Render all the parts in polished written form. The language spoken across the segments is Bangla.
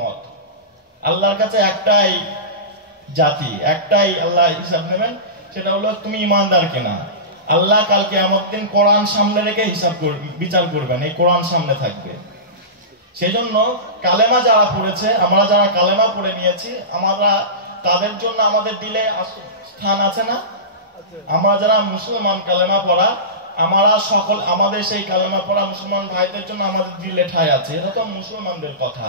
উম্মত, আল্লাহর কাছে একটাই জাতি, একটাই আল্লাহ হিসাব নেবেন, সেটা হলো তুমি ইমানদার কিনা। আল্লাহ কাল কিয়ামত দিন কোরআন সামনে রেখে বিচার করবেন, এই কোরআন সামনে থাকবে। সেই জন্য কালেমা যারা পড়েছে, আমরা যারা কালেমা পড়ে নিয়েছি, আমরা তাদের জন্য আমাদের দিলে স্থান আছে না? আমরা যারা মুসলমান কালেমা পড়া, আমরা সকল আমাদের সেই কালেমা পড়া মুসলমান ভাইদের জন্য আমাদের দিলে ঠাঁই আছে, এটা তো মুসলমানদের কথা।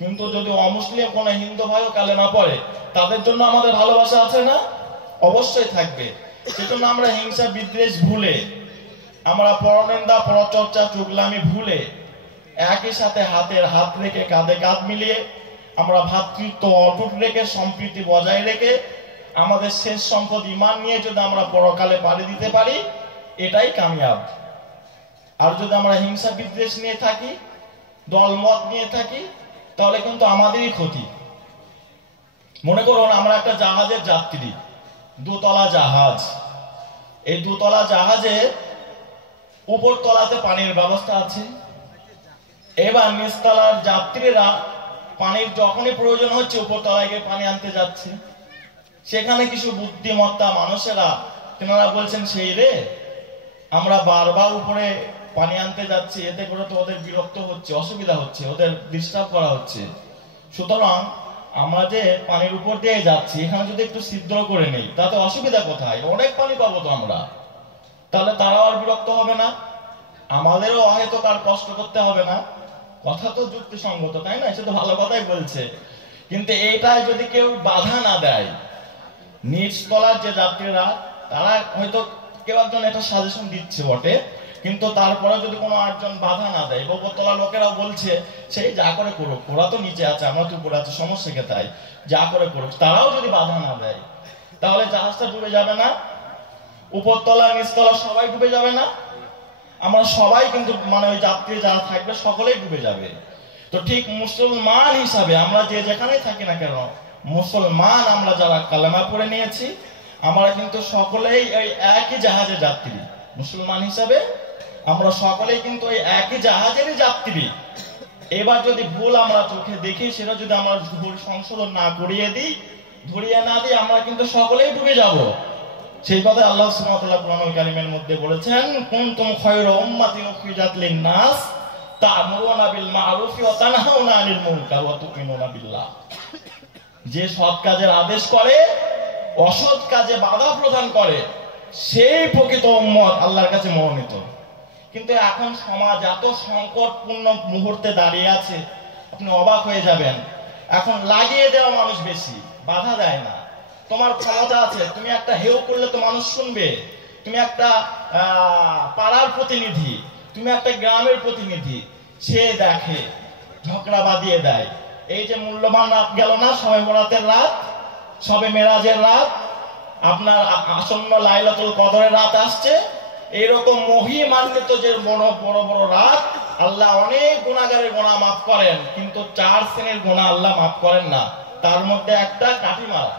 কিন্তু যদি অমুসলিম কোন হিন্দু ভাইও কালেমা পড়ে, তাদের জন্য আমাদের ভালোবাসা আছে না? অবশ্যই থাকবে। সেজন্য আমরা হিংসা বিদ্বেষ ভুলে, আমরা পরনিন্দা পরচর্চা চুগলামি ভুলে একই সাথে হাতের হাত রেখে কাঁধে কাঁধ মিলিয়ে আমরা ভ্রাতৃত্ব অটুট রেখে সম্প্রীতি বজায় রেখে আমাদের শেষ সম্পদ ঈমান নিয়ে যদি আমরা পরকালে পাড়ি দিতে পারি, এটাই কামিয়াব। আর যদি আমরা হিংসা বিদ্বেষ নিয়ে থাকি, দলমত নিয়ে থাকি, তাহলে কিন্তু আমাদেরই ক্ষতি। মনে করুন আমরা একটা জাহাজের যাত্রী, দোতলা জাহাজ। এই দোতলা জাহাজে উপর তলাতে পানির ব্যবস্থা আছে। এবার নিচতলার যাত্রীরা পানির যখনই প্রয়োজন হচ্ছে উপর তলায় গিয়ে পানি আনতে যাচ্ছে। সেখানে কিছু বুদ্ধিমত্তা মানুষেরা তেনারা বলছেন, সেই রে আমরা বারবার উপরে পানি আনতে যাচ্ছি, এতে করে তো ওদের বিরক্ত হচ্ছে, অসুবিধা হচ্ছে, ওদের ডিস্টার্ব করা হচ্ছে। সুতরাং আমরা যে পানির উপর দিয়ে যাচ্ছি, এখানে যদি একটু ছিদ্র করে নেই, তাতে অসুবিধা কোথায়? অনেক পানি পাবো তো আমরা। তাহলে তারাও আর বিরক্ত হবে না, আমাদেরও হয়তো আর কষ্ট করতে হবে না। কথা তো যুক্তিসঙ্গত, তাই না? সে তো ভালো কথাই বলছে। কিন্তু এইটাই যদি কেউ বাধা না দেয়, নিচ তলার যে যাত্রীরা, তারা হয়তো কেউ একজন এটা সাজেশন দিচ্ছে বটে, কিন্তু তারপরে যদি কোনো আটজন বাধা না দেয়, উপরতলা লোকেরাও বলছে সেই যা করে করুক, ওরা তো নিচে আছে, আমরা তো উপরে আছে, সমস্যা কে? তাই যা করে করুক, তারাও যদি বাধা না দেয়, তাহলে জাহাজটা ডুবে যাবে না? উপরতলা নিচতলা সবাই ডুবে যাবে না? আমরা সবাই কিন্তু মানে ওই যাত্রী যারা থাকবে সকলেই ডুবে যাবে। তো ঠিক মুসলমান হিসাবে আমরা যে যেখানেই থাকি না কেন, মুসলমান আমরা যারা কালেমা পড়ে নিয়েছি, আমরা কিন্তু সকলেই ওই একই জাহাজের যাত্রী। মুসলমান হিসাবে আমরা সকলেই কিন্তু ওই একই জাহাজেরই যাত্রী। এবার যদি ভুল আমরা চোখে দেখি, সেটা যদি আমরা ভুল সংশোধন না করিয়ে দিই, ধরিয়ে না দিই, আমরা কিন্তু সকলেই ডুবে যাব। সেই কথা আল্লাহ সুবহানাহু ওয়া তাআলা কুরআনুল কারীমের মধ্যে বলেছেন, কুনতুম খায়রা উম্মাতিন উখরিজাত লিন-নাস তা'মুরুনা বিল মা'রুফি ওয়া তানহাউনা আনিল মুনকার ওয়া তু'মিনুনা বিল্লাহ। যে সৎ কাজের আদেশ করে, অসৎ কাজে বাধা প্রদান করে, সেই প্রকৃত উম্মত আল্লাহর কাছে মনোনীত। কিন্তু এখন সমাজ এত সংকটপূর্ণ মুহূর্তে দাঁড়িয়ে আছে, আপনি অবাক হয়ে যাবেন। এখন লাগিয়ে দেওয়া মানুষ বেশি, বাধা দেয় না। তোমার ক্ষমতা আছে, তুমি একটা হেউ করলে তো মানুষ শুনবে। তুমি একটা পাড়ার প্রতিনিধি, তুমি একটা গ্রামের প্রতিনিধি, সে দেখে, ঝগড়া বাঁধিয়ে দেয়। এই যে মূল্যবান রাত গেল না, শবে বরাতের রাত, শবে মেরাজের রাত, আপনার আসন্ন লাইলাতুল কদরের রাত আসছে। এইরকম মহিমান্বিত যে বড় বড় বড় রাত, আল্লাহ অনেক গুনাহগারের গুনাহ মাফ করেন, কিন্তু 4 শ্রেণীর গুনাহ আল্লাহ মাফ করেন না। তার মধ্যে একটা কাঠি মারা।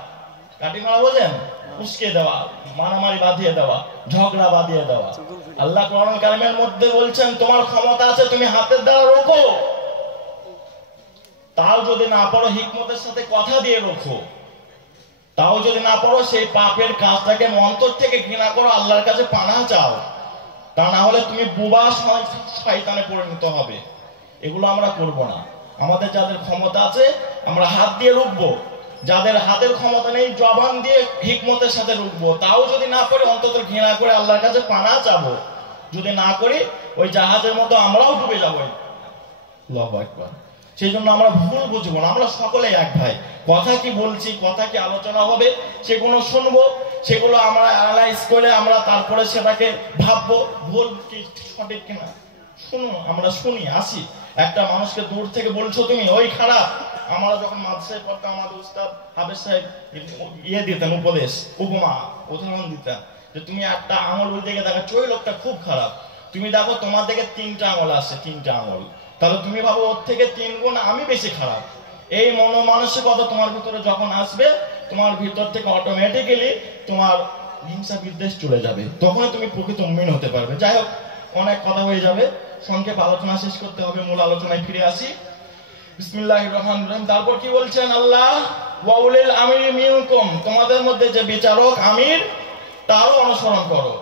কাঠি মারা বোঝেন? উস্কে দেওয়া, মারামারি বাঁধিয়ে দেওয়া, ঝগড়া বাঁধিয়ে দেওয়া। আল্লাহ কোরআনুল কারীমের মধ্যে বলছেন, তোমার ক্ষমতা আছে, তুমি হাতের দ্বারা রোখো, তাও যদি না পারো হিকমতের সাথে কথা দিয়ে রোখো। তাও যদি না পারো, সেই পাপের কাজটাকে অন্তর থেকে ঘৃণা করো, আল্লাহর কাছে পানাহ চাও। তা না হলে তুমি বুবা শয়তানে পরিণত হবে। এগুলো আমরা করব না। আমাদের যাদের ক্ষমতা আছে, আমরা হাত দিয়ে রুখবো। যাদের হাতের ক্ষমতা নেই, জবান দিয়ে হিকমতের সাথে রুখবো। তাও যদি না পারি, অন্তত ঘৃণা করে আল্লাহর কাছে পানাহ চাবো। যদি না করি, ওই জাহাজের মতো আমরাও ডুবে যাবো। আল্লাহু আকবার। সেই জন্য আমরা ভুল বুঝবো না, আমরা সকলেই এক ভাই। কথা কি বলছি, কথা কি আলোচনা হবে, সেগুলো শুনবো, সেগুলো আমরা অ্যানালাইজ করে আমরা তারপরে সেটাকে ভাববো, ভুল কি সঠিক কিনা। শুনুন, আমরা শুনি, আসি। একটা মানুষকে দূর থেকে বলছো তুমি ওই খারাপ। আমরা যখন মাদ্রাসায় পড়তাম, আমাদের উস্তাদ হাফেজ সাহেব দিতেন উপদেশ, উপমা, উদাহরণ দিতেন, যে তুমি একটা আঙুল ওই দিকে দেখাচ্ছ, ওই লোকটা খুব খারাপ। তুমি দেখো তোমার দিকে 3টা আঙুল আসে, 3টা আঙুল, তাহলে তুমি ভাবো ওর থেকে 3 গুণ আমি বেশি খারাপ। এই মনোমানসিকতা তোমার ভিতরে যখন আসবে, তোমার ভিতর থেকে অটোমেটিক্যালি তোমার হিংসা বিদ্বেষ চলে যাবে। তখন তুমি প্রকৃত মুমিন হতে পারবে। যাই হোক, অনেক কথা হয়ে যাবে, সংক্ষেপ আলোচনা শেষ করতে হবে, মূল আলোচনায় ফিরে আসি। বিসমিল্লাহির রহমানির রহিম। তারপর কি বলছেন আল্লাহ? ওয়াউলিল আমিরি মিনকুম, তোমাদের মধ্যে যে বিচারক আমির তারও অনুসরণ করো।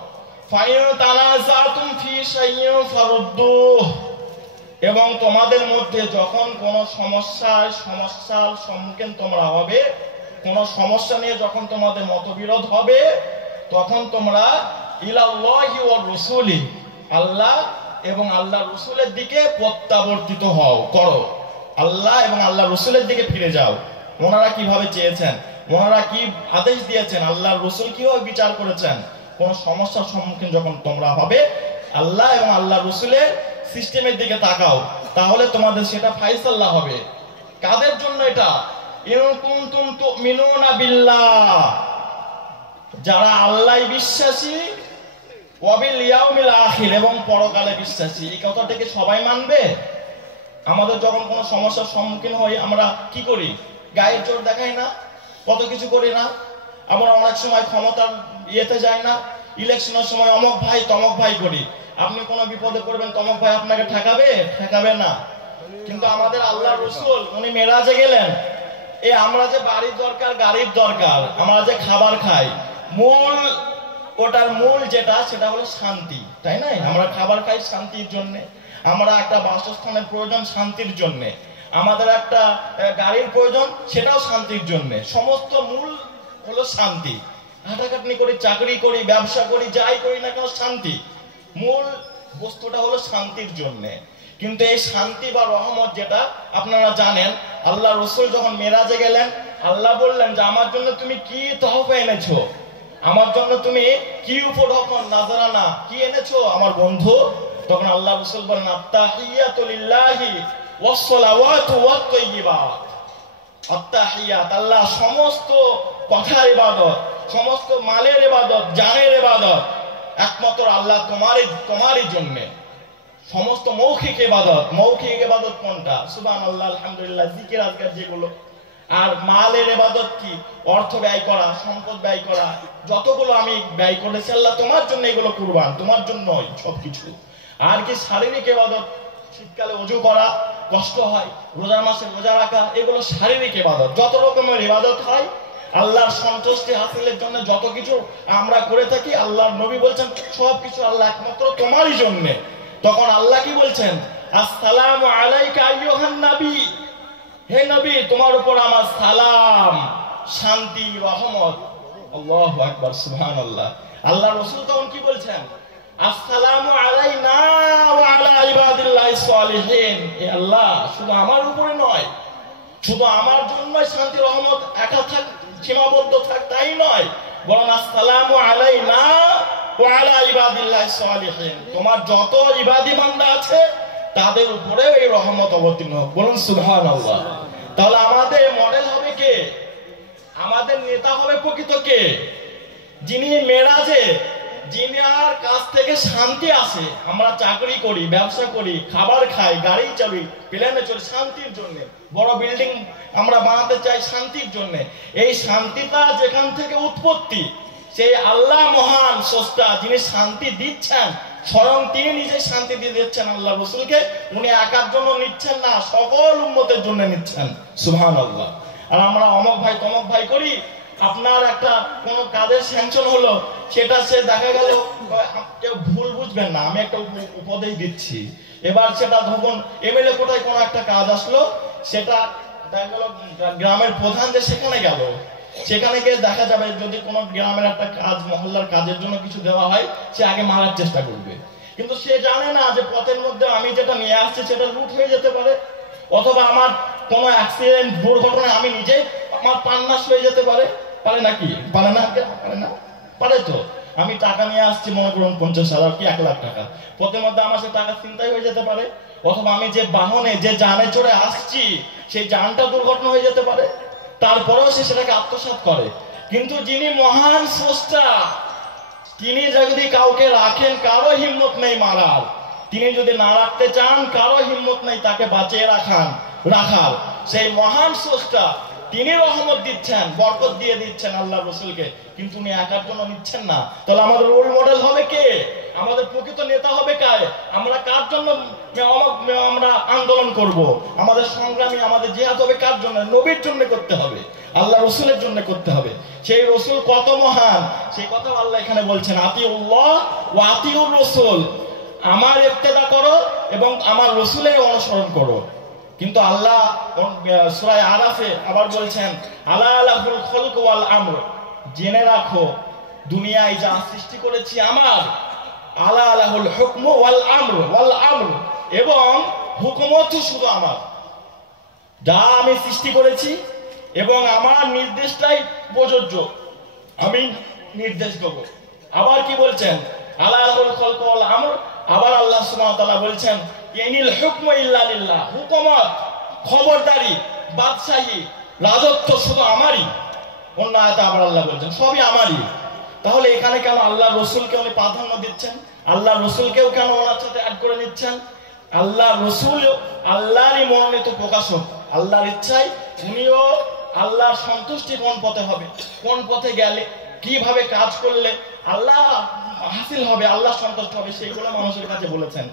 ফাইন তানাজাতুম ফি শাইইন ফারুদ্দুহ, এবং তোমাদের মধ্যে যখন কোনো সমস্যার সম্মুখীন তোমরা হবে, কোনো সমস্যা নিয়ে যখন তোমাদের মতবিরোধ হবে, তখন তোমরা ইলাল্লাহি ওয়া রাসূলি, আল্লাহ এবং আল্লাহ রাসূলের দিকে প্রত্যাবর্তিত করো। আল্লাহ এবং আল্লাহ রাসূলের দিকে ফিরে যাও। ওনারা কিভাবে চেয়েছেন, ওনারা কি আদেশ দিয়েছেন, আল্লাহ রাসূল কিভাবে বিচার করেছেন, কোন সমস্যার সম্মুখীন যখন তোমরা হবে, আল্লাহ এবং আল্লাহ রাসূলের সিস্টেমের দিকে তাকাও, তাহলে তোমাদের সেটা ফায়সালা হবে। কাদের জন্য এটা? ইন কুনতুম তুমিনুনা বিল্লাহ, যারা আল্লাহ বিশ্বাসী, ওয়া বিল ইয়াউমিল আখির, এবং পরকালে বিশ্বাসী। এই কথাটাকে সবাই মানবে? আমাদের যখন কোনো সমস্যার সম্মুখীন হই আমরা কি করি? গায়ের জোর দেখাই না, কত কিছু করি না? আমরা অনেক সময় ক্ষমতার ইয়েতে যাই না, ইলেকশনের সময় অমক ভাই তমক ভাই করি। আপনি কোনো বিপদে পড়বেন, তমক ভাই আপনাকে ঠেকাবে না। কিন্তু আমাদের আল্লাহ রাসূল উনি মেরাজে গেলেন, আমরা যে বাড়ির দরকার, গাড়ির দরকার, আমরা যে খাবার খাই, ওটার মূল যেটা, সেটা হলো শান্তি, তাই না? আমরা খাবার খাই শান্তির জন্য, আমরা একটা বাসস্থানের প্রয়োজন শান্তির জন্য, আমাদের একটা গাড়ির প্রয়োজন সেটাও শান্তির জন্য। সমস্ত মূল হলো শান্তি। হাঁটাখাটনি করি, চাকরি করি, ব্যবসা করি, যাই করি না কেন, শান্তি মূল বস্তুটা হলো শান্তির জন্য। কিন্তু এই শান্তি বা রহমত যেটা আপনারা জানেন, আল্লাহ রাসূল যখন মেরাজে গেলেন, আল্লাহ বললেন যে আমার জন্য তুমি কি তোহফা এনেছো, আমার জন্য তুমি কি উপঢৌকন নাজরানা কি এনেছো আমার বন্ধু? তখন আল্লাহ রাসূল বলেন আত্তাহিয়াতু লিল্লাহি ওয়াস সালাওয়াতু ওয়াত তাইয়্যিবাত। আত্তাহিয়াত, আল্লাহ সমস্ত কথার ইবাদত, সমস্ত মালের ইবাদত, জানের ইবাদত একমাত্র আল্লাহ তোমারই জন্য। সমস্ত মৌখিক ইবাদত কোনটা? সুবহানাল্লাহ, আলহামদুলিল্লাহ, জিকির আজকার যেগুলো। আর মালের ইবাদত কি? অর্থ ব্যয় করা, সম্পদ ব্যয় করা। যতগুলো আমি ব্যয় করেছি আল্লাহ তোমার জন্য, এগুলো কুরবান, তোমার জন্যই সবকিছু। আর কি শারীরিক ইবাদত, শীতকালে ওযু করা কষ্ট হয়, রোজার মাসে রোজা রাখা, এগুলো শারীরিক ইবাদত। যত রকমের ইবাদত হয় আল্লাহর সন্তুষ্টি হাসিলের জন্য, যত কিছু আমরা করে থাকি, আল্লাহর নবী বলছেন সবকিছু আল্লাহ একমাত্র তোমারই জন্য। তখন আল্লাহ কি বলছেন? আসসালামু আলাইকা আইয়ুহান নবী, হে নবী তোমার উপর আমার সালাম, শান্তি, রহমত। আল্লাহু আকবার, সুবহানাল্লাহ। আল্লাহ রাসূল তখন কি বলছেন? আসসালামু আলাইনা ওয়া আলা ইবাদিল্লাহিস সালিহিন। হে আল্লাহ, শুধু আমার উপরে নয়, শুধু আমার জন্যই শান্তি রহমত একা থাক, সীমাবদ্ধ থাক, তাই নয়, বরং আসসালামু আলাইনা ওয়া আলা ইবাদিল্লাহিস সালিহিন, তোমার যত ইবাদি বান্দা আছে তাদের উপরেও এই রহমত অবতীর্ণ হোক। বলুন সুবহানাল্লাহ। তাহলে আমাদের মডেল হবে কে? আমাদের নেতা হবে প্রকৃত কে? যিনি মেরাজে, যিনি আর কাছ থেকে শান্তি আসে। আমরা চাকরি করি, ব্যবসা করি, খাবার খাই, গাড়ি চালাই, প্লেনে চলি শান্তির জন্য, বড় বিল্ডিং আমরা বানাতে চাই শান্তির জন্য। এই শান্তিটা যেখান থেকে উৎপত্তি, সেই আল্লাহ মহান স্রষ্টা, যিনি শান্তি দিচ্ছেন, স্বয়ং তিনি নিজে শান্তি দিয়ে দিচ্ছেন আল্লাহ রাসূলকে। উনি একার জন্য নিচ্ছেন না, সকল উম্মতের জন্য নিচ্ছেন। সুবহানাল্লাহ। আর আমরা অমক ভাই তমক ভাই করি। আপনার একটা কোন কাজের স্যাংশন হলো, সেটা সে দেখা গেল, কেউ ভুল বুঝবেন না, আমি একটা উপদেশ দিচ্ছি। এবার সেটা ধরুন এমএলএ কোটায় কোনো একটা কাজ আসলো, সেটা দেখা গেল গ্রামের প্রধান যে সেখানে গেল, সেখানে গিয়ে দেখা যাবে যদি কোনো গ্রামের একটা কাজ, মহল্লার কাজের জন্য কিছু দেওয়া হয়, সে আগে মারার চেষ্টা করবে। কিন্তু সে জানে না যে পথের মধ্যে আমি যেটা নিয়ে আসছি সেটা লুট হয়ে যেতে পারে, অথবা আমার কোনো অ্যাক্সিডেন্ট, দুর্ঘটনায় আমি নিজে আমার পান্নাস হয়ে যেতে পারে। পারে নাকি? পারে না? পারে না? পারে তো। আমি টাকা নিয়ে আসছি, মনে করুন 50,000 কি 1 লাখ টাকা, পথের মধ্যে আমার সে টাকা চিন্তাই হয়ে যেতে পারে। অথবা আমি যে বাহনে, যে যানে চড়ে আসছি, সেই যানটা দুর্ঘটনা হয়ে যেতে পারে। তারপরেও সে সেটাকে আত্মসাৎ করে। কিন্তু যিনি মহান স্রষ্টা, তিনি যদি কাউকে রাখেন, কারো হিম্মত নেই মারার। তিনি যদি না রাখতে চান, কারো হিম্মত নেই তাকে বাঁচিয়ে রাখার। সেই মহান স্রষ্টা তিনি রহমত দিচ্ছেন, বরকত দিয়ে দিচ্ছেন আল্লাহ রাসূলকে, কিন্তু উনি একার জন্য নিচ্ছেন না। তাহলে আমাদের রোল মডেল হবে কে? আমাদের প্রকৃত নেতা হবে কার? আমরা কার জন্য আমরা আন্দোলন করব? আমাদের সংগ্রামী, আমাদের জিহাদ হবে কার জন্য? নবীর জন্য করতে হবে, আল্লাহ রসুলের জন্য করতে হবে। সেই রসুল কত মহান, সেই কথা আল্লাহ এখানে বলছেন, আতিউল্লাহ ওয়া আতিউর রসুল, আমার ইক্তেদা করো এবং আমার রসুলের অনুসরণ করো। কিন্তু আল্লাহ সূরা আরাফে আবার বলছেন, আলা লাহুল খলক ওয়াল আমর, জেনে রাখো দুনিয়ায় যা সৃষ্টি করেছি আমার, আলা লাহুল হুকমু ওয়াল আমর, এবং হুকুমত শুধু আমার, যা আমি সৃষ্টি করেছি এবং আমার নির্দেশটাই প্রযোজ্য, আমি নির্দেশ দেব। আবার কি বলছেন, আলা লাহুল খলক ওয়াল আমর, আবার আল্লাহ সুবহানাহু ওয়া তাআলা বলছেন, ইনিল হুকমু ইল্লা লিল্লাহ, হুকুমত, খবরদারি, বাদশাহী, রাজত্ব শুধু আমারই। অন্য আয়াতে আবার আল্লাহ বলছেন সবই আমারই। তাহলে এখানে কেন আল্লাহ রসুলকে উনি প্রাধান্য দিচ্ছেন? আল্লাহ রসুলকেও কেন ওনার সাথে অ্যাড করে নিচ্ছেন? আল্লাহ রসুল আল্লাহরই মনোনীত প্রকাশক, আল্লাহর ইচ্ছায় উনিও আল্লাহর সন্তুষ্টি কোন পথে হবে, কোন পথে গেলে, কিভাবে কাজ করলে আল্লাহ হাসিল হবে, আল্লাহ সন্তুষ্ট হবে, সেইগুলো মানুষের কাছে বলেছেন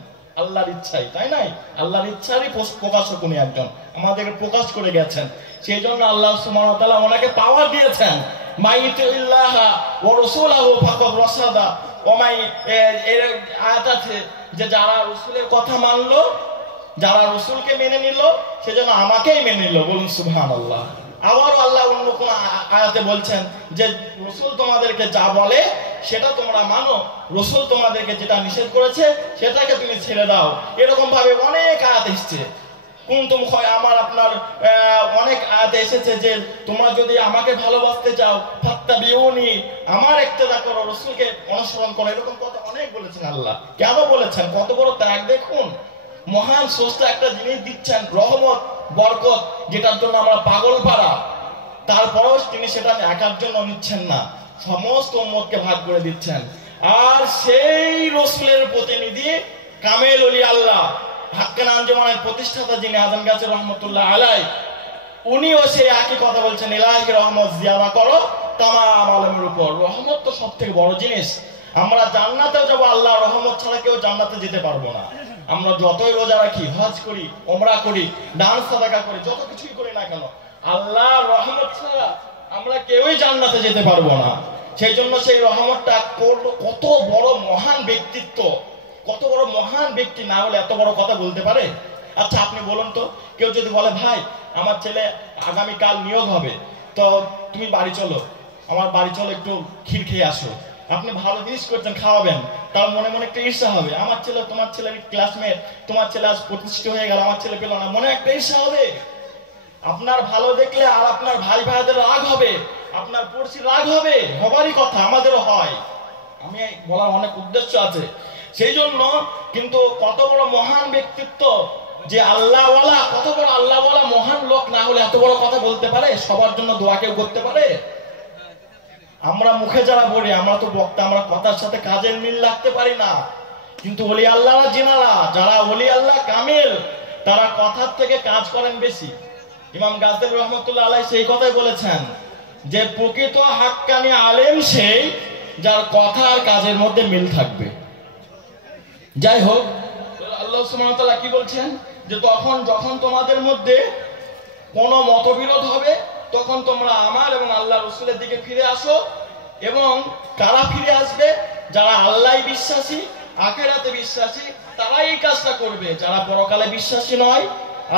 আল্লাহর ইচ্ছাই, তাই নাই? আল্লাহর ইচ্ছারই প্রকাশক উনি একজন, আমাদেরকে প্রকাশ করে গেছেন। সেই জন্য আল্লাহ সুবহানাহু ওয়া তাআলা ওনাকে পাওয়ার দিয়েছেন, মাইয়ুতিল্লাহ ওয়া রাসূলাহু ফাকাদ রাশাদা, ওমাই এর আয়াত আছে যে যারা রাসূলের কথা মানলো, যারা রাসূলকে মেনে নিল, সেজন্য আমাকেই মেনে নিল। বলুন সুবহানাল্লাহ। আবারও আল্লাহ অন্য কোন আয়াতে বলছেন যে রাসূল তোমাদেরকে যা বলে সেটা তোমরা মানো, রাসূল তোমাদেরকে যেটা নিষেধ করেছে সেটাকে তুমি ছেড়ে দাও। এরকম ভাবে অনেক আয়াত এসেছে। কুনতুম আমার আপনার অনেক আয়াতে এসেছে যে তোমরা যদি আমাকে ভালোবাসতে চাও ফাত্তাবিউনি, আমার ইক্তেদা করো, রাসূলকে অনুসরণ করো, এরকম কথা অনেক বলেছেন আল্লাহ। কেন বলেছেন? কত বড় ত্যাগ দেখুন। মহান স্রষ্টা একটা জিনিস দিচ্ছেন, রহমত, বরকত, যেটার জন্য আমরা পাগল পারা, তারপরেও তিনি সেটা একার জন্য নিচ্ছেন না, সমস্ত উম্মতকে ভাগ করে দিচ্ছেন। আর সেই রাসূলের প্রতিনিধি কামেল ওলি আল্লাহ, হাক্কান আঞ্জুমানের প্রতিষ্ঠাতা যিনি আজম গাছী রহমতুল্লাহ আলাইহি, উনিও সেই একই কথা বলছেন, ইলাহি রহমত জিয়াদা করো তামাম আলমের উপর। রহমত তো সব থেকে বড় জিনিস। আমরা জান্নাতেও যাবো, আল্লাহ রহমত ছাড়া কেউ জান্নাতে যেতে পারবো না। আমরা যতই রোজা রাখি, হজ করি, ওমরা করি, দান সাদাকা করি, যত কিছুই করি না কেন, আল্লাহ রহমত ছাড়া আমরা কেউই জান্নাতে যেতে পারবো না। সেই জন্য সেই রহমতটা কত বড় মহান ব্যক্তিত্ব, কত বড় মহান ব্যক্তি না হলে এত বড় কথা বলতে পারে? আচ্ছা আপনি বলুন তো, কেউ যদি বলে ভাই আমার ছেলে আগামীকাল নিয়োগ হবে, তো তুমি বাড়ি চলো, আমার বাড়ি চলো, একটু ক্ষীর খেয়ে আসো। আপনি ভালো জিনিস করছেন, খাওয়াবেন, তার মনে মনে একটা ঈর্ষা হবে, আমার ছেলে তোমার ছেলের ক্লাসমেট, তোমার ছেলে আজ প্রতিষ্ঠিত হয়ে গেল, আমার ছেলে পেল না, মনে একটা ঈর্ষা হবে। আপনার ভালো দেখলে আর আপনার ভাই ভাইদের রাগ হবে, আপনার পড়শি রাগ হবে, হবারই কথা, আমাদেরও হয়। আমি বলার অনেক উদ্দেশ্য আছে। সেই জন্য কিন্তু কত বড় মহান ব্যক্তিত্ব, যে আল্লাহওয়ালা, কত বড় আল্লাহওয়ালা মহান লোক না হলে এত বড় কথা বলতে পারে, সবার জন্য দোয়া কেউ করতে পারে? আমরা মুখে যারা বলি, আমরা তো বক্তা, আমরা কথার সাথে কাজের মিল রাখতে পারি না। কিন্তু ওলি আল্লাহরা জিনারা, যারা ওলি আল্লাহ কামিল, তারা কথার থেকে কাজ করেন বেশি। ইমাম গাজদালী রহমতুল্লাহ আলাইহি সেই কথাই বলেছেন যে প্রকৃত হাক্কানি আলেম সেই যার কথা আর কাজের মধ্যে মিল থাকবে। যাই হোক, আল্লাহ সুবহানাহু ওয়া তাআলা কি বলছেন যে যখন তোমাদের মধ্যে কোনো মতবিরোধ হবে, তখন তোমরা আমার এবং আল্লাহ রাসূলের দিকে ফিরে আসো। এবং কারা ফিরে আসবে? যারা আল্লাহ বিশ্বাসী, আখিরাতে বিশ্বাসী, তারাই এই কাজটা করবে। যারা পরকালে বিশ্বাসী নয়,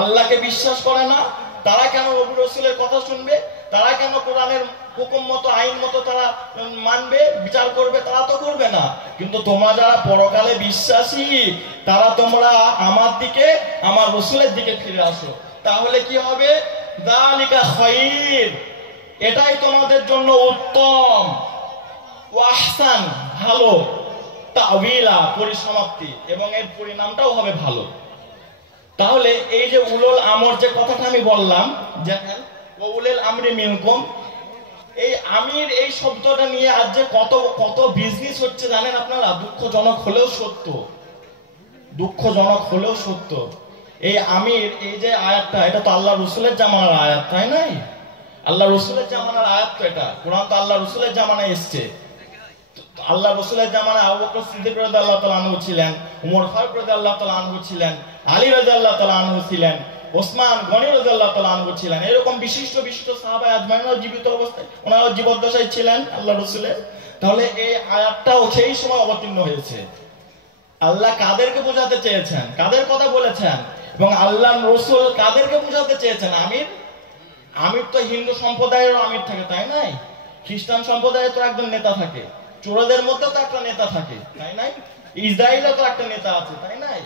আল্লাহকে বিশ্বাস করে না, তারা কেন নবী রাসূলের কথা শুনবে? তারা কেন কোরআনের হুকুম মতো, আইন মতো তারা মানবে, বিচার করবে? তারা তো করবে না। কিন্তু তোমরা যারা পরকালে বিশ্বাসী, তারা তোমরা আমার দিকে, আমার রাসূলের দিকে ফিরে আসো। তাহলে কি হবে? যালিকা খায়র, এটাই তোমাদের জন্য উত্তম, ওয়া আহসান, ভালো, তাওয়িলা, পরিসমাপ্তি, এবং এর পরিণামটাও হবে ভালো। তাহলে এই যে উলুল আমর যে কথাটা আমি বললাম, দেখেন উলুল আমরি মিনকুম, এই আমির এই শব্দটা নিয়ে আজ যে কত কত বিজনেস হচ্ছে জানেন আপনারা? দুঃখজনক হলেও সত্য, দুঃখজনক হলেও সত্য। এই আমির, এই যে আয়াতটা, এটা তো আল্লাহ রাসূলের জামানার আয়াত, তাই নাই? আল্লাহ রাসূলের জামানার আয়াত তো এটা, কোরআন তো আল্লাহ রাসূলের জামানায় এসেছে। আল্লাহ রসুলের জামানায় আবু বকর সিদ্দিক রাদিয়াল্লাহু তাআলা আনহু ছিলেন, ওমর ফারুক রাদিয়াল্লাহু তাআলা আনহু ছিলেন, আলী রাদিয়াল্লাহু তাআলা আনহু ছিলেন, ওসমান গনি রাদিয়াল্লাহু তাআলা আনহু ছিলেন। এরকম বিশিষ্ট বিশিষ্ট সাহাবা আজমাইনও জীবিত অবস্থায়, ওনারা জীবদ্দশায় ছিলেন আল্লাহ রসুলের। তাহলে এই আয়াতটাও সেই সময় অবতীর্ণ হয়েছে। আল্লাহ কাদেরকে বোঝাতে চেয়েছেন, কাদের কথা বলেছেন, এবং আল্লাহ রসুল কাদেরকে বোঝাতে চেয়েছেন? আমির তো হিন্দু সম্প্রদায়ের আমির থাকে, তাই নাই? খ্রিস্টান সম্প্রদায়ে তো একজন নেতা থাকে, চোরদের মধ্যে তো একটা নেতা থাকে, তাই নাই? ইসরায়েলে তো একটা নেতা আছে, তাই নাই?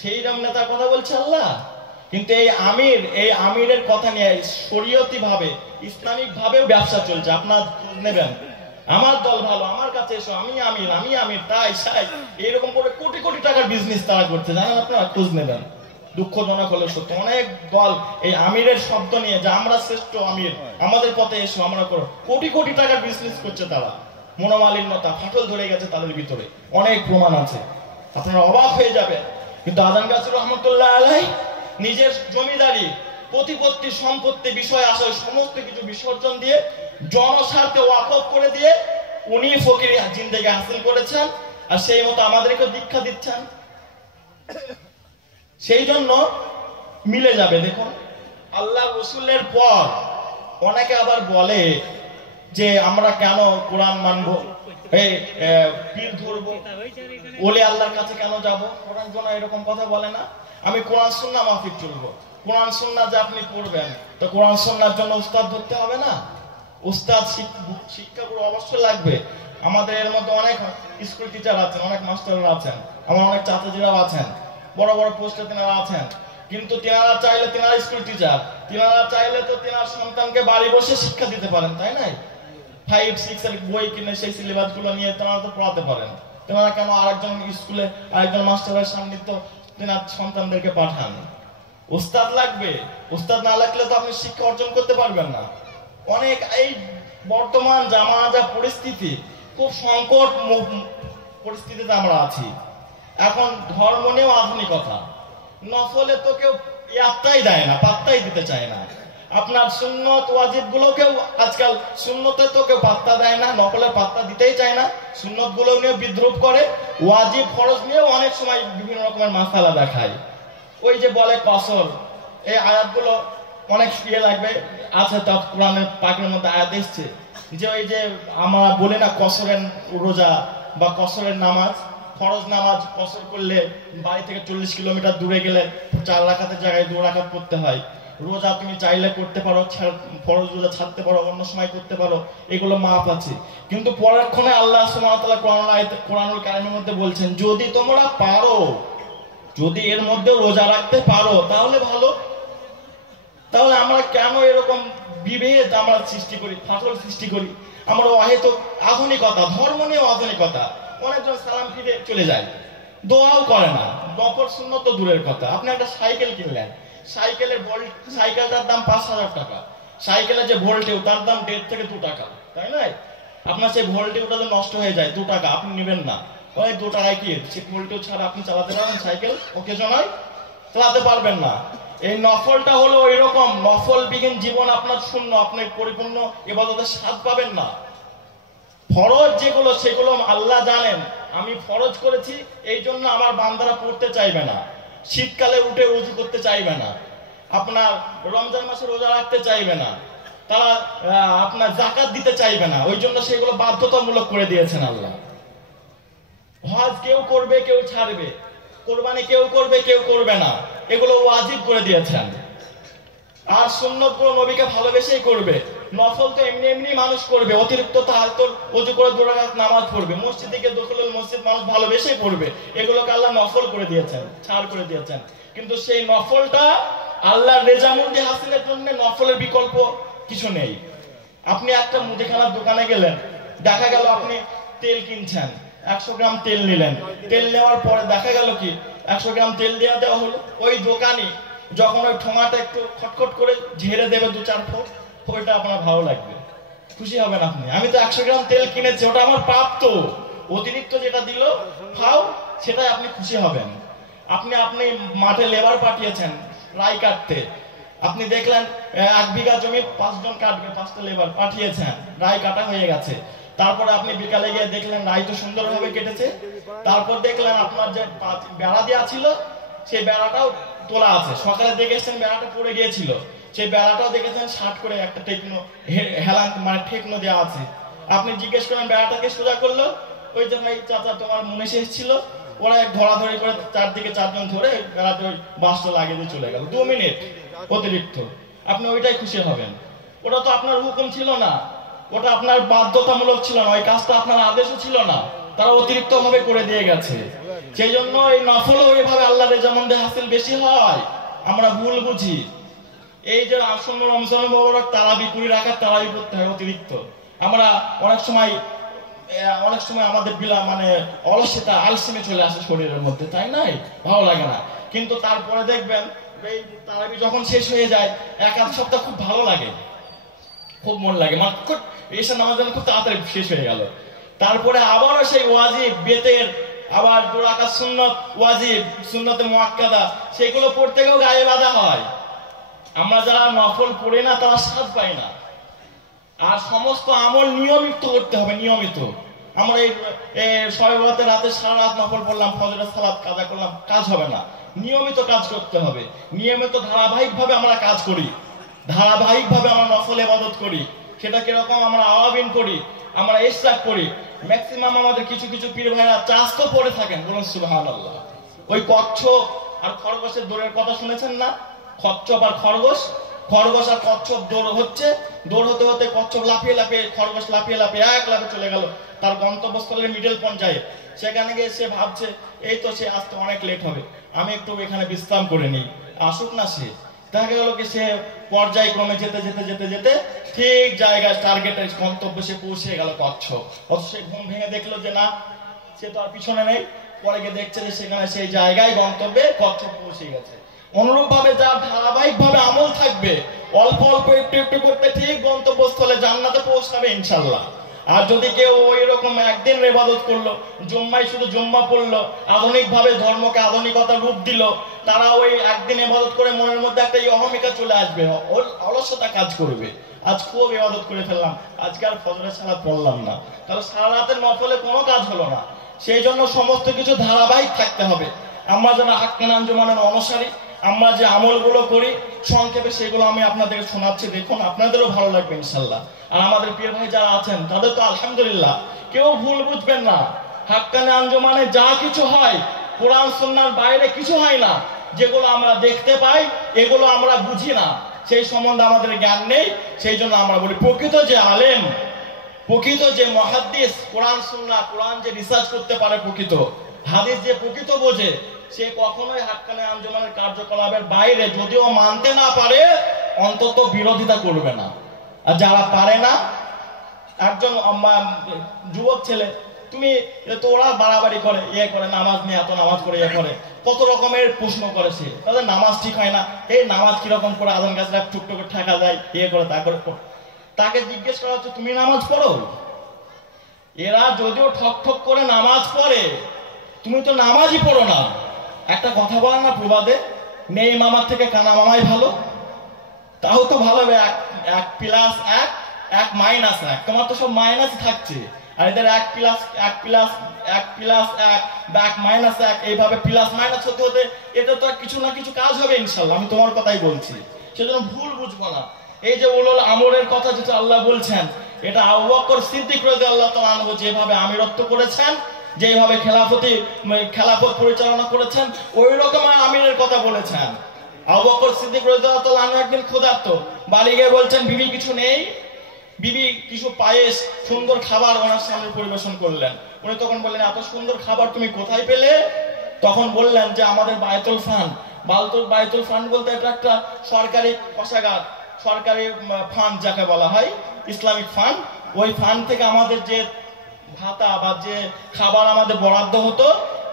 সেই রকম নেতার কথা বলছে আল্লাহ। কিন্তু এই আমিরের কথা নিয়ে শরীয়তি ভাবে, ইসলামিক ভাবেও ব্যবসা চলছে। আপনার নেবেন, আমার দল ভালো, আমার কাছে এসো, আমি আমির তাই সাই, এরকম করে কোটি কোটি টাকার বিজনেস তারা করছে, জানেন আপনারা? খোঁজ নেবেন, দুঃখজনক হলে সত্য। অনেক দল এই আমিরের শব্দ নিয়ে, যে আমরা শ্রেষ্ঠ আমির, আমাদের পথে এসো, আমরা করো, কোটি কোটি টাকার বিজনেস করছে তারা। মনোমালিন্যতা, ফাটল ধরে গেছে তাদের ভিতরে, অনেক প্রমাণ আছে, আপনারা অবাক হয়ে যাবে। কিন্তু আদান গাছী রহমতুল্লাহ আলাইহি নিজের জমিদারি, প্রতিপত্তি, সম্পত্তি, বিষয় আশয় সমস্ত কিছু বিসর্জন দিয়ে, জনস্বার্থে ওয়াকফ করে দিয়ে উনি ফকির জিন্দেগি হাসিল করেছেন, আর সেই মতো আমাদেরকে দীক্ষা দিচ্ছেন। সেই জন্য মিলে যাবে। দেখুন, আল্লাহ রসুলের পর অনেকে আবার বলে যে আমরা কেন কোরআন মানবো, পীর ধরবো, ওলে আল্লাহর কাছে কেন যাব? কোরআন জন্য এরকম কথা বলে না। আমি কোরআন সুন্নাহ মাফিক চলবো। কোরআন সুন্নাহ যে আপনি পড়বেন, তো কোরআন সুন্নাহর জন্য উস্তাদ ধরতে হবে না? উস্তাদ শিক্ষাগুরু অবশ্যই লাগবে। আমাদের এর মধ্যে অনেক স্কুল টিচার আছেন, অনেক মাস্টাররা আছেন, আমার অনেক চাচাজিরাও আছেন, বড় বড় পোস্টে তেনারা আছেন। কিন্তু তেনারা চাইলে, তেনারা স্কুল টিচার, তেনারা চাইলে তো তেনার সন্তানকে বাড়ি বসে শিক্ষা দিতে পারেন, তাই নাই? 5, 6 এর বই কিনে সেই সিলেবাস গুলো নিয়ে তেনারা তো পড়াতে পারেন। তেনারা কেন আরেকজন স্কুলে আরেকজন মাস্টারের সান্নিধ্য তেনার সন্তানদেরকে পাঠান? উস্তাদ লাগবে। উস্তাদ না লাগলে তো আপনি শিক্ষা অর্জন করতে পারবেন না। অনেক এই বর্তমান জামানা যা পরিস্থিতি, খুব সংকট পরিস্থিতিতে আমরা আছি। এখন ধর্ম নিয়েও আধুনিকতা, নফলে তো কেউ পাত্তাই দেয় না, পাত্তাই দিতে চায় না। আপনার সুন্নত ওয়াজিব গুলো কেউ আজকাল, সুন্নতে তো কেউ পাত্তা দেয় না, নফলের পাত্তা দিতেই চায় না, সুন্নত গুলো নিয়ে বিদ্রুপ করে, ওয়াজিব ফরজ নিয়েও অনেক সময় বিভিন্ন রকমের মাসালা দেখায়। ওই যে বলে কসর, এই আয়াতগুলো অনেক লাগবে আছে, তার কোরআনের পাকের মধ্যে আয়াত এসছে যে ওই যে আমরা বলি না কসরের রোজা বা কসরের নামাজ, ফরজ নামাজ কসর করলে বাড়ি থেকে 40 কিলোমিটার দূরে গেলে 4 রাকাতের জায়গায় 2 রাকাত করতে হয়। রোজা তুমি চাইলে করতে পারো, ফরজ রোজা ছাড়তে পারো, অন্য সময় করতে পারো, এগুলো মাপ আছে। কিন্তু পরক্ষণে আল্লাহ সুবহানাহু ওয়া তাআলা কোরআনুল কারীমের মধ্যে বলছেন, যদি তোমরা পারো, যদি এর মধ্যে রোজা রাখতে পারো তাহলে ভালো। তাহলে আমরা কেন এরকম বিভেদ আমরা সৃষ্টি করি, ফাটল সৃষ্টি করি? আমরা অহেতুক আধুনিকতা, ধর্ম নিয়ে আধুনিকতা। অনেকজন সালাম ফিরে চলে যায়, দোয়াও করে না, নফল সুন্নত তো দূরের কথা। আপনি একটা সাইকেল কিনলেন, সাইকেলটার দাম 5,000 টাকা, সাইকেলের যে ভোল্টেও তার দাম 1.5 থেকে 2 টাকা, তাই নয়? আপনার সেই ভোল্টেওটা যে নষ্ট হয়ে যায় 2 টাকা, আপনি নেবেন না। ওই 2 টাকায় কি সে ভোল্টেও ছাড়া আপনি চালাতে পারবেন সাইকেল? ওকেজনাল চালাতে পারবেন না। এই নফলটা হলো এরকম, নফল বিহীন জীবন আপনার শূন্য, আপনি পরিপূর্ণ ইবাদতের স্বাদ পাবেন না। ফরজ যেগুলো সেগুলো আল্লাহ জানেন, আমি ফরজ করেছি এই জন্য আমার বান্দারা পড়তে চাইবে না, শীতকালে উঠে ওযু করতে চাইবে না, আপনার রমজান মাসে রোজা রাখতে চাইবে না, তারা আপনার যাকাত দিতে চাইবে না, ওই জন্য সেগুলো বাধ্যতামূলক করে দিয়েছেন আল্লাহ। হজ কেউ করবে কেউ ছাড়বে, কোরবানি কেউ করবে কেউ করবে না, এগুলো ওয়াজিব করে দিয়েছেন। আর সুন্নত গুলো নবীকে ভালোবেসেই করবে। নফল তো এমনি এমনি মানুষ করবে, অতিরিক্ত তাহাজ্জুদ ওযু করে 2 রাকাত নামাজ পড়বে, মসজিদে গিয়ে দখলুল মসজিদ মানুষ ভালোবেসেই পড়বে, এগুলোকে আল্লাহ নফল করে দিয়েছেন, ছাড় করে দিয়েছেন। কিন্তু সেই নফলটা আল্লাহর রেজামন্দি হাসিলের জন্য নফলের বিকল্প কিছু নেই। আপনি একটা মুদিখানার দোকানে গেলেন, দেখা গেল আপনি তেল কিনছেন, 100 গ্রাম তেল নিলেন, তেল নেওয়ার পরে দেখা গেল কি 100 গ্রাম তেল দেওয়া হলো, ওই দোকানি যখন ওই ঠোঙাটা একটু খটখট করে ঝেড়ে দেবে 2-4 ফোঁট, ওইটা আপনার ভালো লাগবে, খুশি হবেন আপনি। আমি তো 100 গ্রাম তেল কিনেছি, ওটা আমার প্রাপ্ত, অতিরিক্ত যেটা দিল খাও, সেটাই আপনি খুশি হবেন। আপনি মাঠে লেবার পাঠিয়েছেন রাই কাটতে, আপনি দেখলেন 1 বিঘা জমি 5 জন কাটবে, 5টা লেবার পাঠিয়েছেন, রাই কাটা হয়ে গেছে, তারপরে আপনি বিকালে গিয়ে দেখলেন রায় তো সুন্দরভাবে কেটেছে, তারপর দেখলেন আপনার যে বেড়া দেওয়া ছিল সেই বেড়াটাও তোলা আছে, সকালে দেখেছেন বেড়াটা পড়ে গিয়েছিল, সেই বেড়াটাও দেখেছেন শার্ট করে একটা টেকনো হেলান মানে ঠেকনো দেওয়া আছে। আপনি জিজ্ঞেস করেন বেড়াটাকে সোজা করলো, ওই যে ভাই চাচা তোমার মনীষী এসেছিল, ওরা এক ধরাধরি করে চারদিকে চারজন ধরে বেড়াতে ওই বাসটা লাগিয়ে দিয়ে চলে গেল, 2 মিনিট অতিরিক্ত। আপনি ওইটাই খুশি হবেন? ওটা তো আপনার হুকুম ছিল না, ওটা আপনার বাধ্যতামূলক ছিল না, ওই কাজটা আপনার আদেশও ছিল না, তারা অতিরিক্ত ভাবে করে দিয়ে গেছে। সেই জন্য এই নফল ওইভাবে আল্লাহর রেজামন্দে হাসিল বেশি হয়, আমরা ভুল বুঝি। এই যে আসন্ন রমজান মোবারক তারাবি 20 রাকাত তারাবি পড়তে হয় অতিরিক্ত। আমরা অনেক সময় আমাদের মানে অলসতা আলসেমি চলে আসে শরীরের মধ্যে, তাই নাই? ভালো লাগে না। কিন্তু তারপরে দেখবেন এই তারাবি যখন শেষ হয়ে যায় 1-2 সপ্তাহ খুব ভালো লাগে, খুব মন লাগে, এসে নামাজ খুব তাড়াতাড়ি শেষ হয়ে গেল। তারপরে আবারও সেই ওয়াজিব বেতের আবার 2 রাকাত সুন্নত ওয়াজিব সুন্নতে মুআক্কাদা সেগুলো পড়তে গেও গায়ে বাঁধা হয়। আমরা যারা নফল পড়ে না তারা স্বাদ পায় না। আর সমস্ত আমল নিয়মিত করতে হবে, নিয়মিত। আমরা এই শবে বরাতের রাতে সারা রাত নফল পড়লাম, ফজরের সালাত কাজা করলাম, কাজ হবে না। নিয়মিত কাজ করতে হবে, নিয়মিত ধারাবাহিকভাবে আমরা কাজ করি, ধারাবাহিকভাবে আমরা নফল ইবাদত করি। সেটা কিরকম? আমরা আওয়াবিন করি, আমরা ইশরাক করি। ম্যাক্সিমাম আমাদের কিছু কিছু পীর ভাইরা চাষ তো পড়ে থাকেন, বলুন সুবহানাল্লাহ। ওই কচ্ছপ আর খরগোশের দৌড়ের কথা শুনেছেন না? কচ্ছপ আর খরগোশ, খরগোশ আর কচ্ছপ দৌড় হচ্ছে, দৌড় হতে হতে কচ্ছপ লাফিয়ে লাফিয়ে, খরগোশ লাফিয়ে লাফিয়ে এক লাফে চলে গেল তার গন্তব্যস্থলের মিডল পর্যায়ে। সেখানে গিয়ে সে ভাবছে এই তো সে আসতে অনেক লেট হবে, আমি একটু এখানে বিশ্রাম করে নিই, আসুক না সে। দেখা গেল কি সে পর্যায়ক্রমে যেতে যেতে যেতে যেতে ঠিক জায়গায় টার্গেটের গন্তব্যে সে পৌঁছে গেল কচ্ছপ। অথচ সে ঘুম ভেঙে দেখলো যে না, সে তো আর পিছনে নেই। পরে গিয়ে দেখছে যে সেখানে সেই জায়গায় গন্তব্যে কচ্ছপ পৌঁছে গেছে। অনুরূপ ভাবে যার ধারাবাহিক ভাবে আমল থাকবে, অল্প অল্প একটু একটু করতে ঠিক গন্তব্যস্থলে জান্নাতে পৌঁছাবে ইনশাল্লাহ। আর যদি কেউ ওই রকম একদিন ইবাদত করলো, জুম্মায় শুধু জুম্মা পড়লো, আধুনিক ভাবে ধর্মকে আধুনিকতার রূপ দিল, তারা ওই একদিন ইবাদত করে মনের মধ্যে একটা অহমিকা চলে আসবে, অলসতা কাজ করবে। আজ খুব ইবাদত করে ফেললাম, আজকে আর ফজরের সালাত পড়লাম না, তাহলে সারা রাতের নফলে কোনো কাজ হলো না। সেই জন্য সমস্ত কিছু ধারাবাহিক থাকতে হবে। আমরা যারা হাক্কানি আঞ্জুমানের অনুসারী, আমরা যে আমলগুলো করি সংক্ষেপে সেগুলো আমি আপনাদেরকে শোনাচ্ছি, দেখুন আপনাদেরও ভালো লাগবে ইনশাল্লাহ। আর আমাদের পীর ভাই যারা আছেন তাদের তো আলহামদুলিল্লাহ, কেউ ভুল বুঝবেন না। হাক্কানি আঞ্জুমানে যা কিছু হয় কোরআন সুন্নাহর বাইরে কিছু হয় না। যেগুলো আমরা দেখতে পাই এগুলো আমরা বুঝি না, সেই সম্বন্ধে আমাদের জ্ঞান নেই। সেই জন্য আমরা বলি প্রকৃত যে আলেম, প্রকৃত যে মুহাদ্দিস, কোরআন সুন্নাহ কোরআন যে রিসার্চ করতে পারে, প্রকৃত হাদিস যে প্রকৃত বোঝে, সে কখনোই হাক্কানি আঞ্জুমানের কার্যকলাপের বাইরে যদিও মানতে না পারে অন্তত বিরোধিতা করবে না। আর যারা পারে না, একজন যুবক ছেলে, তুমি তো ওরা বাড়াবাড়ি করে, ইয়ে করে, নামাজ নিয়ে এত নামাজ করে, ইয়ে করে, কত রকমের প্রশ্ন করেছে, তাদের নামাজ ঠিক হয় না, এই নামাজ কিরকম করে আজান গাছটা টুকটুক করে ঠেকা যায়, ইয়ে করে তা করে। তাকে জিজ্ঞেস করা হচ্ছে তুমি নামাজ পড়ো? এরা যদিও ঠক ঠক করে নামাজ পড়ে, তুমি তো নামাজই পড়ো না। একটা কথা বলে না প্রবাদে, নেই মামার থেকে কানা মামাই ভালো। তাও তো ভালো হবে, 1 + 1 1 - 1, তোমার তো সব মাইনাস থাকছে। আর এদের 1 + 1 বা 1 - 1 এইভাবে প্লাস মাইনাস হতে হতে এটা তো কিছু না কিছু কাজ হবে ইনশাল্লাহ, আমি তোমার কথাই বলছি। সেজন্য ভুল বুঝবো না। এই যে উলুল আমরের কথা যেটা আল্লাহ বলছেন, এটা আবু বকর সিদ্দিক রাদিয়াল্লাহু তাআলা আনহু যেভাবে আমিরত্ব করেছেন, যেভাবে খেলাফত পরিচালনা করেছেন, ওই রকম আমিরের কথা বলেছেন। আবু বকর সিদ্দিক রাদিয়াল্লাহু তাআলা আনহু একদিন ক্ষুধার্ত, বাড়ি গিয়ে বলছেন বিবি কিছু নেই? বিবি কিছু পায়েস সুন্দর খাবার ওনার সামনে পরিবেশন করলেন। উনি তখন বললেন এত সুন্দর খাবার তুমি কোথায় পেলে? তখন বললেন যে আমাদের বায়তুল ফান্ড। বায়তুল ফান্ড বলতে এটা একটা সরকারি কোষাগার, সরকারি ফান্ড যাকে বলা হয়, ইসলামিক ফান্ড। ওই ফান্ড থেকে আমাদের যে ভাতা বা যে খাবার আমাদের বরাদ্দ হতো,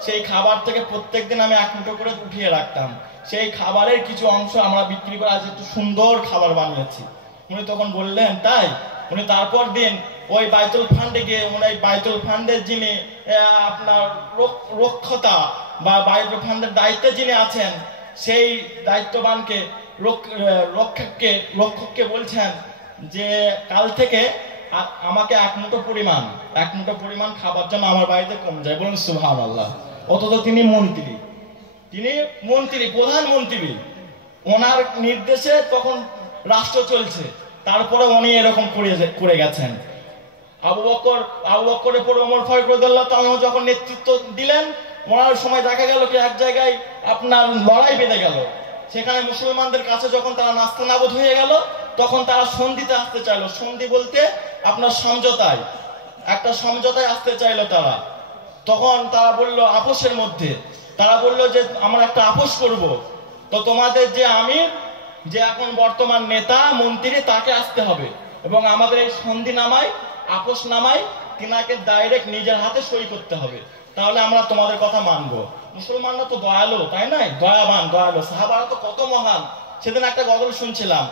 সেই খাবার থেকে প্রত্যেকদিন আমি 1 মুঠো করে উঠিয়ে রাখতাম। সেই খাবারের কিছু অংশ আমরা বিক্রি করে আজ একটু সুন্দর খাবার বানিয়েছি। উনি তখন বললেন তাই? উনি তারপর দিন ওই বায়তুল ফান্ডে গিয়ে উনি বায়তুল ফান্ডের যিনি আপনার রক্ষতা বা বায়তুল ফান্ডের দায়িত্বে যিনি আছেন, সেই দায়িত্ববানকে রক্ষককে বলছেন যে কাল থেকে আমাকে এক মুঠো পরিমাণ খাবার জন্য আমার বাড়িতে কম যায়, বলুন সুবহানাল্লাহ। অথচ তিনি মন্ত্রী, প্রধানমন্ত্রী, ওনার নির্দেশে তখন রাষ্ট্র চলছে, তারপরে উনি এরকম করে গেছেন। আবু বকরের পর ওমর ফারুক রাদিয়াল্লাহু তাআলা যখন নেতৃত্ব দিলেন, ওনার সময় দেখা গেল কি এক জায়গায় আপনার লড়াই বেঁধে গেল। সেখানে মুসলমানদের কাছে যখন তারা নাস্তানাবুদ হয়ে গেল, তখন তারা সন্ধিতে আসতে চাইলো। সন্ধি বলতে আপনার একটা সমঝোতায় আসতে চাইলো তারা। তখন তারা বলল, আপোষের মধ্যে তারা বলল যে আমরা একটা আপোষ করব, তো তোমাদের যে আমির, যে এখন বর্তমান নেতা মন্ত্রী, তাকে আসতে হবে এবং আমাদের এই সন্ধি নামায়, আপোষ নামায় তিনাকে ডাইরেক্ট নিজের হাতে সই করতে হবে, তাহলে আমরা তোমাদের কথা মানবো। মুসলমানরা তো দয়ালু, তাই নয়? দয়ালু সাহাবারা তো কত মহান। সেদিন একটা গজল শুনছিলাম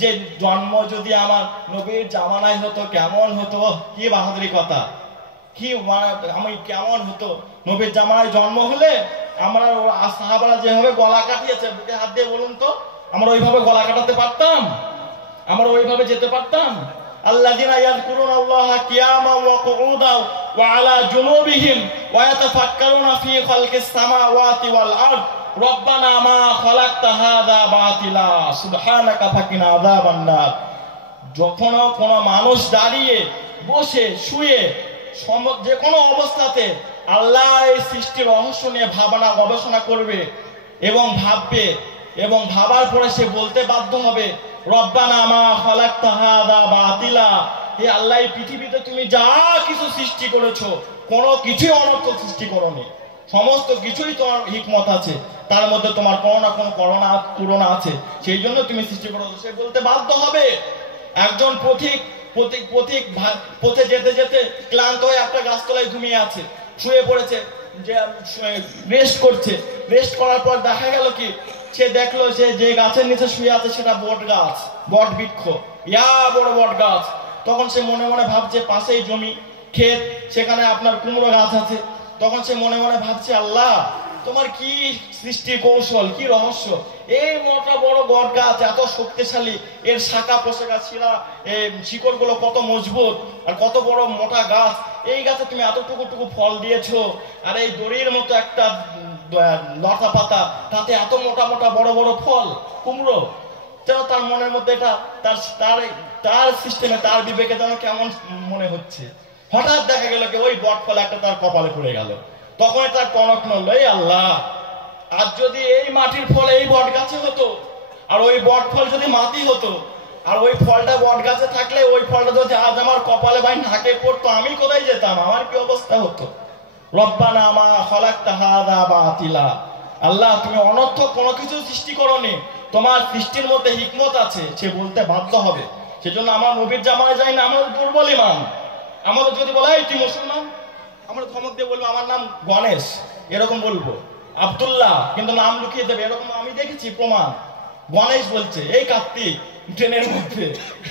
যে জন্ম যদি আমার নবীর জামানায় হতো কেমন হতো, কি বাহাদুরি কথা, আমি কেমন হতো নবীর জামানায় জন্ম হলে। আমরা সাহাবারা যেভাবে গলা কাটিয়েছে, বুকে হাত দিয়ে বলুন তো, আমরা ওইভাবে গলা কাটাতে পারতাম? আমরা ওইভাবে যেতে পারতাম? আল্লাযিনা ইয়াযকুরুনাল্লাহা কিয়ামান ওয়া কুউদান ওয়া আলা জুনুবিহিম ওয়া ইয়াতাফাক্কারুনা ফি খালকিস সামাওয়াতি ওয়াল আরদ রব্বানা মা খালাকতা হাযা বাতিলা সুবহানাকা ফাকিনা আযাবান নার। যখন কোনো মানুষ দাঁড়িয়ে, বসে, শুয়ে, যে কোনো অবস্থাতে আল্লাহ এই সৃষ্টির রহস্য নিয়ে গবেষণা করবে এবং ভাববে, এবং ভাবার পরে সে বলতে বাধ্য হবে, রব্বানা মা খালাকতা হাযা বাতিলা, হে আল্লাহ, এই পৃথিবীতে তুমি যা কিছু সৃষ্টি করেছো, কোনো কিছুই অনর্থক সৃষ্টি করোনি, সমস্ত কিছুই তোমার হিকমত আছে, তার মধ্যে তোমার কোনো না কোনো করোনা আছে, সেই জন্য তুমি সৃষ্টি করেছো। সে বলতে বাধ্য হবে। একজন পথে যেতে যেতে ক্লান্ত হয়ে একটা গাছতলায় ঘুমিয়ে আছে, শুয়ে পড়েছে, যে রেস্ট করার পর দেখা গেল কি, সে দেখলো সে যে গাছের নিচে শুয়ে আছে সেটা বট বৃক্ষ, বড় বট গাছ। তখন সে মনে মনে ভাবছে, পাশেই জমি, ক্ষেত, সেখানে আপনার কুমড়ো গাছ আছে। তখন সে মনে মনে ভাবছে, আল্লাহ তোমার কি সৃষ্টি কৌশল, কি রহস্য, এই মোটা বড় বট গাছ এত শক্তিশালী, এর শাখা প্রশাখা শিকড় গুলো কত মজবুত, আর কত বড় মোটা গাছ, এই গাছে তুমি এতটুকু ফল দিয়েছো, আর এই দড়ির মতো একটা লতা পাতা, তাতে এত মোটা বড় বড় ফল, কুমড়ো। তার মনের মধ্যে এটা তার সিস্টেমে, তার বিবেকে যেন কেমন মনে হচ্ছে। হঠাৎ দেখা গেল কি ওই বট ফল একটা তার কপালে পড়ে গেল। তখন তার কনক নড়ল, এই আল্লাহ, আজ যদি এই মাটির ফল এই বট গাছে হতো, আর ওই বট ফল যদি মাটি হতো, আর ওই ফলটা বট গাছে থাকলে ওই ফলটা যদি আজ আমার কপালে ভাই নাকে পড়তো, আমি কোথায় যেতাম, আমার কি অবস্থা হতো। রব্বানা মা খালাকতা হাযা বাতিলা, আল্লাহ তুমি অনর্থক কোনো কিছু সৃষ্টি করোনি, তোমার সৃষ্টির মধ্যে হিকমত আছে, সে বলতে বাধ্য হবে। সেজন্য আমার নবীর জামানায় যাই না, আমরা দুর্বল ইমান। আমাদের যদি বলা হয় তুই মুসলমান, আমরা ধমক দিয়ে বলবো আমার নাম গণেশ, এরকম বলবো, আব্দুল্লাহ, কিন্তু নাম লুকিয়ে দেবে, এরকম আমি দেখেছি প্রমাণ। গণেশ বলছে, এই কার্তিক, ট্রেনের মধ্যে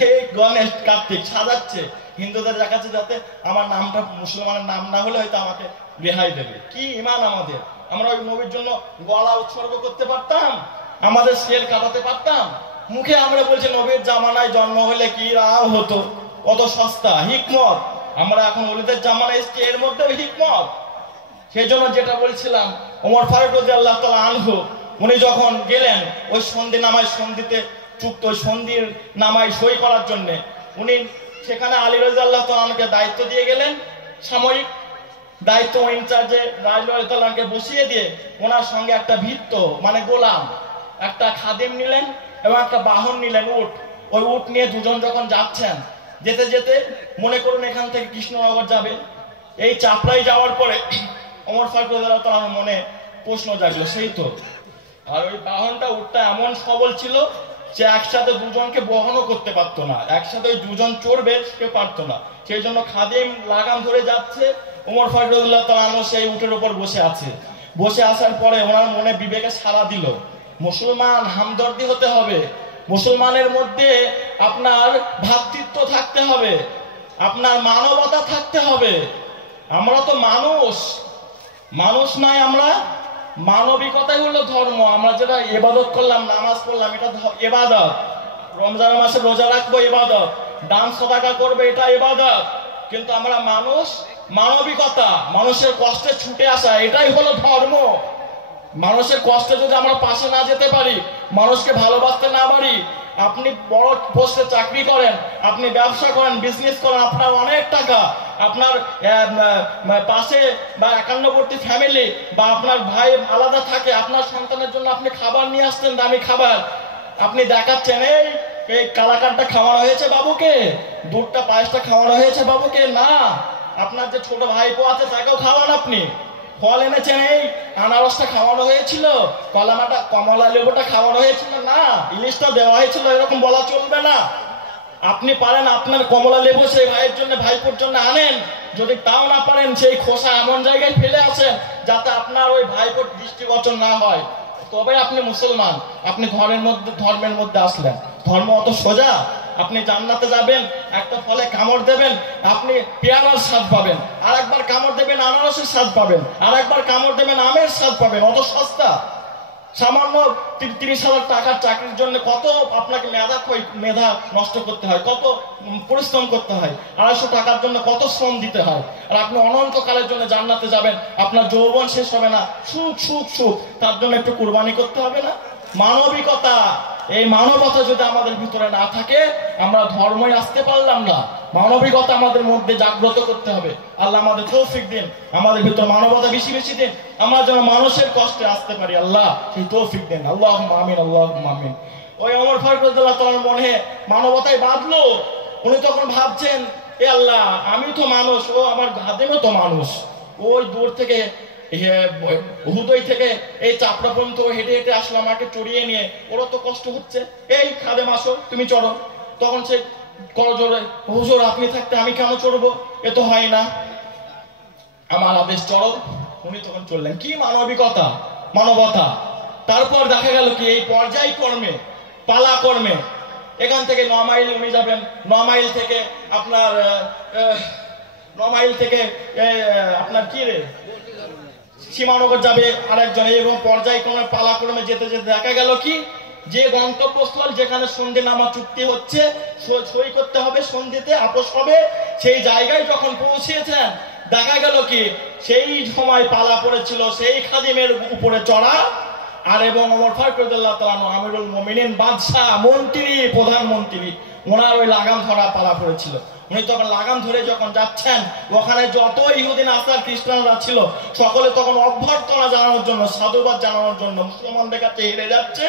এই গণেশ কার্তিক সাজাচ্ছে হিন্দুদের দেখাচ্ছে, যাতে আমার নামটা মুসলমানের নাম না হলে হয়তো আমাকে রেহাই দেবে। কি ইমান আমাদের! আমরা ওই নবীর জন্য গলা উৎসর্গ করতে পারতাম, আমাদের শের কাটাতে পারতাম। মুখে আমরা বলছি নবীর জামানায় জন্ম হলে কি রাও হতো, কত সস্তা, হিকমত। আমরা এখন ওলিদের জামানায় এসছি, এর মধ্যেও হিকমত। সেই জন্য যেটা বলছিলাম, ওমর ফারুক রাদিয়াল্লাহু তাআলা আনহু, উনি যখন গেলেন ওই সন্ধি নামায় সই করার জন্য, উনি সেখানে আলী রাদিয়াল্লাহু তাআলা আনহুকে দায়িত্ব দিয়ে গেলেন, সাময়িক দায়িত্ব ইনচার্জে রাদিয়াল্লাহু তাআলা আনহুকে বসিয়ে দিয়ে ওনার সঙ্গে একটা ভৃত্য মানে গোলাম, একটা খাদেম নিলেন এবং একটা বাহন নিলেন, উট। ওই উট নিয়ে দুজন যখন যাচ্ছেন, যেতে যেতে মনে করুন এখান থেকে কৃষ্ণনগর যাবে, এই চাপড়াই যাওয়ার পরে ওমর ফারুক রাদিয়াল্লাহু তাআলার মনে প্রশ্ন জাগলো, সেই তো, আর ওই বাহনটা, উটটা এমন সবল ছিল যে একসাথে দুজনকে বহনও করতে পারতো না, একসাথে ওই দুজন চড়বে কেউ পারতো না। সেই জন্য খাদেম লাগাম ধরে যাচ্ছে, ওমর ফারুক রাদিয়াল্লাহু তাআলা সেই উটের উপর বসে আছে। বসে আসার পরে ওনার মনে বিবেকে সাড়া দিল, মুসলমান হামদর্দি হতে হবে, মুসলমানের মধ্যে আপনার ভ্রাতৃত্ব থাকতে হবে, আপনার মানবতা থাকতে হবে। আমরা তো মানুষ নয়, আমরা মানবিকতাই হলো ধর্ম। আমরা যেটা ইবাদত করলাম, নামাজ পড়লাম, এটা ইবাদত। রমজান মাসে রোজা রাখবো, ইবাদত। দান সদকা করবে, এটা ইবাদত। কিন্তু আমরা মানুষ, মানবিকতা, মানুষের কষ্টে ছুটে আসা, এটাই হলো ধর্ম। মানুষের কষ্টে যদি আমরা পাশে না যেতে পারি, মানুষকে ভালোবাসতে না পারি, আপনি বড় পোস্টে চাকরি করেন, আপনি ব্যবসা করেন, বিজনেস করেন, আপনার অনেক টাকা, আপনার পাশে বা একান্নবর্তী ফ্যামিলি বা আপনার ভাই আলাদা থাকে, আপনার সন্তানের জন্য আপনি খাবার নিয়ে আসছেন, দামি খাবার, আপনি দেখাচ্ছেন এই কালাকানটা খাওয়ানো হয়েছে বাবুকে, দুধটা পায়েসটা খাওয়ানো হয়েছে বাবুকে, না, আপনার যে ছোট ভাইপো আছে তাকেও খাওয়ান। আপনি ফল এনেছেন, এই আনারসটা খাওয়ানো হয়েছিল, কমলা লেবুটা খাওয়ানো হয়েছিল, না, ইলিশটা দেওয়া হয়েছিল, এরকম বলা চলবে না। আপনি পারেন আপনার কমলা লেবু সেই ভাইয়ের জন্য, ভাইপোর জন্য আনেন। যদি তাও না পারেন, সেই খোসা এমন জায়গায় ফেলে আসেন যাতে আপনার ওই ভাইপোর দৃষ্টিগোচর না হয়, তবে আপনি মুসলমান, আপনি ধর্মের মধ্যে আসলেন। ধর্ম অত সোজা? আপনি জান্নাতে যাবেন, একটা ফলে কামড় দেবেন, আপনি পেয়ারার স্বাদ পাবেন, আর একবার কামড় দেবেন আনারসের স্বাদ পাবেন, আর একবার কামড় দেবেন আমের স্বাদ পাবেন। অত সস্তা? সামান্য 30,000 টাকার চাকরির জন্য কত আপনাকে মেধা নষ্ট করতে হয়, কত পরিশ্রম করতে হয়, 250 টাকার জন্য কত শ্রম দিতে হয়, আর আপনি অনন্তকালের জন্য জান্নাতে যাবেন, আপনার যৌবন শেষ হবে না, সুখ সুখ সুখ, তার জন্য একটু কুরবানি করতে হবে না? মানবিকতা, এই মানবতা যদি আমাদের ভিতরে না থাকে, আমরা ধর্মই আসতে পারলাম না। মানবিকতা আমাদের মধ্যে জাগ্রত করতে হবে। আল্লাহ আমাদের তৌফিক দিন, আমাদের ভিতরে মানবতা বেশি বেশি দিন, আমরা যেন মানুষের কষ্টে আসতে পারি। আল্লাহ সেই তৌফিক দিন। আল্লাহুম্মা আমিন, আল্লাহুম্মা আমিন। ওই ওমর ফারুক রাদিয়াল্লাহু তাআলার মনে মানবতায় বাঁধলো। উনি তখন ভাবছেন, এ আল্লাহ, আমি তো মানুষ, ও আমার খাদেমও তো মানুষ, ওই দূর থেকে হুদয় থেকে এই চাপড়া পর্যন্ত হেঁটে হেঁটে আসলো আমাকে চড়িয়ে নিয়ে, ওরা তো কষ্ট হচ্ছে, এই খাদেম আসো, তুমি চড়ো। তখন সে করজোরে, হুজুর আপনি থাকতে আমি কেন চড়বো, এ তো হয় না, আমার আদেশ চড়ো। উনি তখন চললেন। কি মানবিকতা, মানবতা! তারপর দেখা গেল কি, এই পর্যায়ক্রমে, পালা কর্মে, এখান থেকে 9 মাইল উনি যাবেন, 9 মাইল থেকে আপনার 9 মাইল থেকে আপনার কি রে সীমানগর যাবে আরেকজন, এবং পর্যায়ক্রমে পালাক্রমে যেতে যেতে দেখা গেল কি, যে গন্তব্যস্থল যেখানে সন্ধি নামা চুক্তি হচ্ছে, সই করতে হবে, সন্ধিতে আপোষ হবে, সেই জায়গায় যখন পৌঁছেছেন, দেখা গেল কি সেই সময় পালা পড়েছিল সেই খাদিমের উপরে চড়া, আর এবং ওমর ফারুক রাদিয়াল্লাহু তাআলা আনহু আমিরুল মুমিনিন, বাদশাহ, মন্ত্রী, প্রধানমন্ত্রী, ওনার ওই লাগাম ধরা পালা পড়েছিল। উনি তখন লাগাম ধরে যখন যাচ্ছেন, ওখানে যত ইহুদি নাসার খ্রিস্টানরা ছিল সকলে তখন অভ্যর্থনা জানানোর জন্য, সাধুবাদ জানানোর জন্য মুসলমানদের কাছে হেরে যাচ্ছে।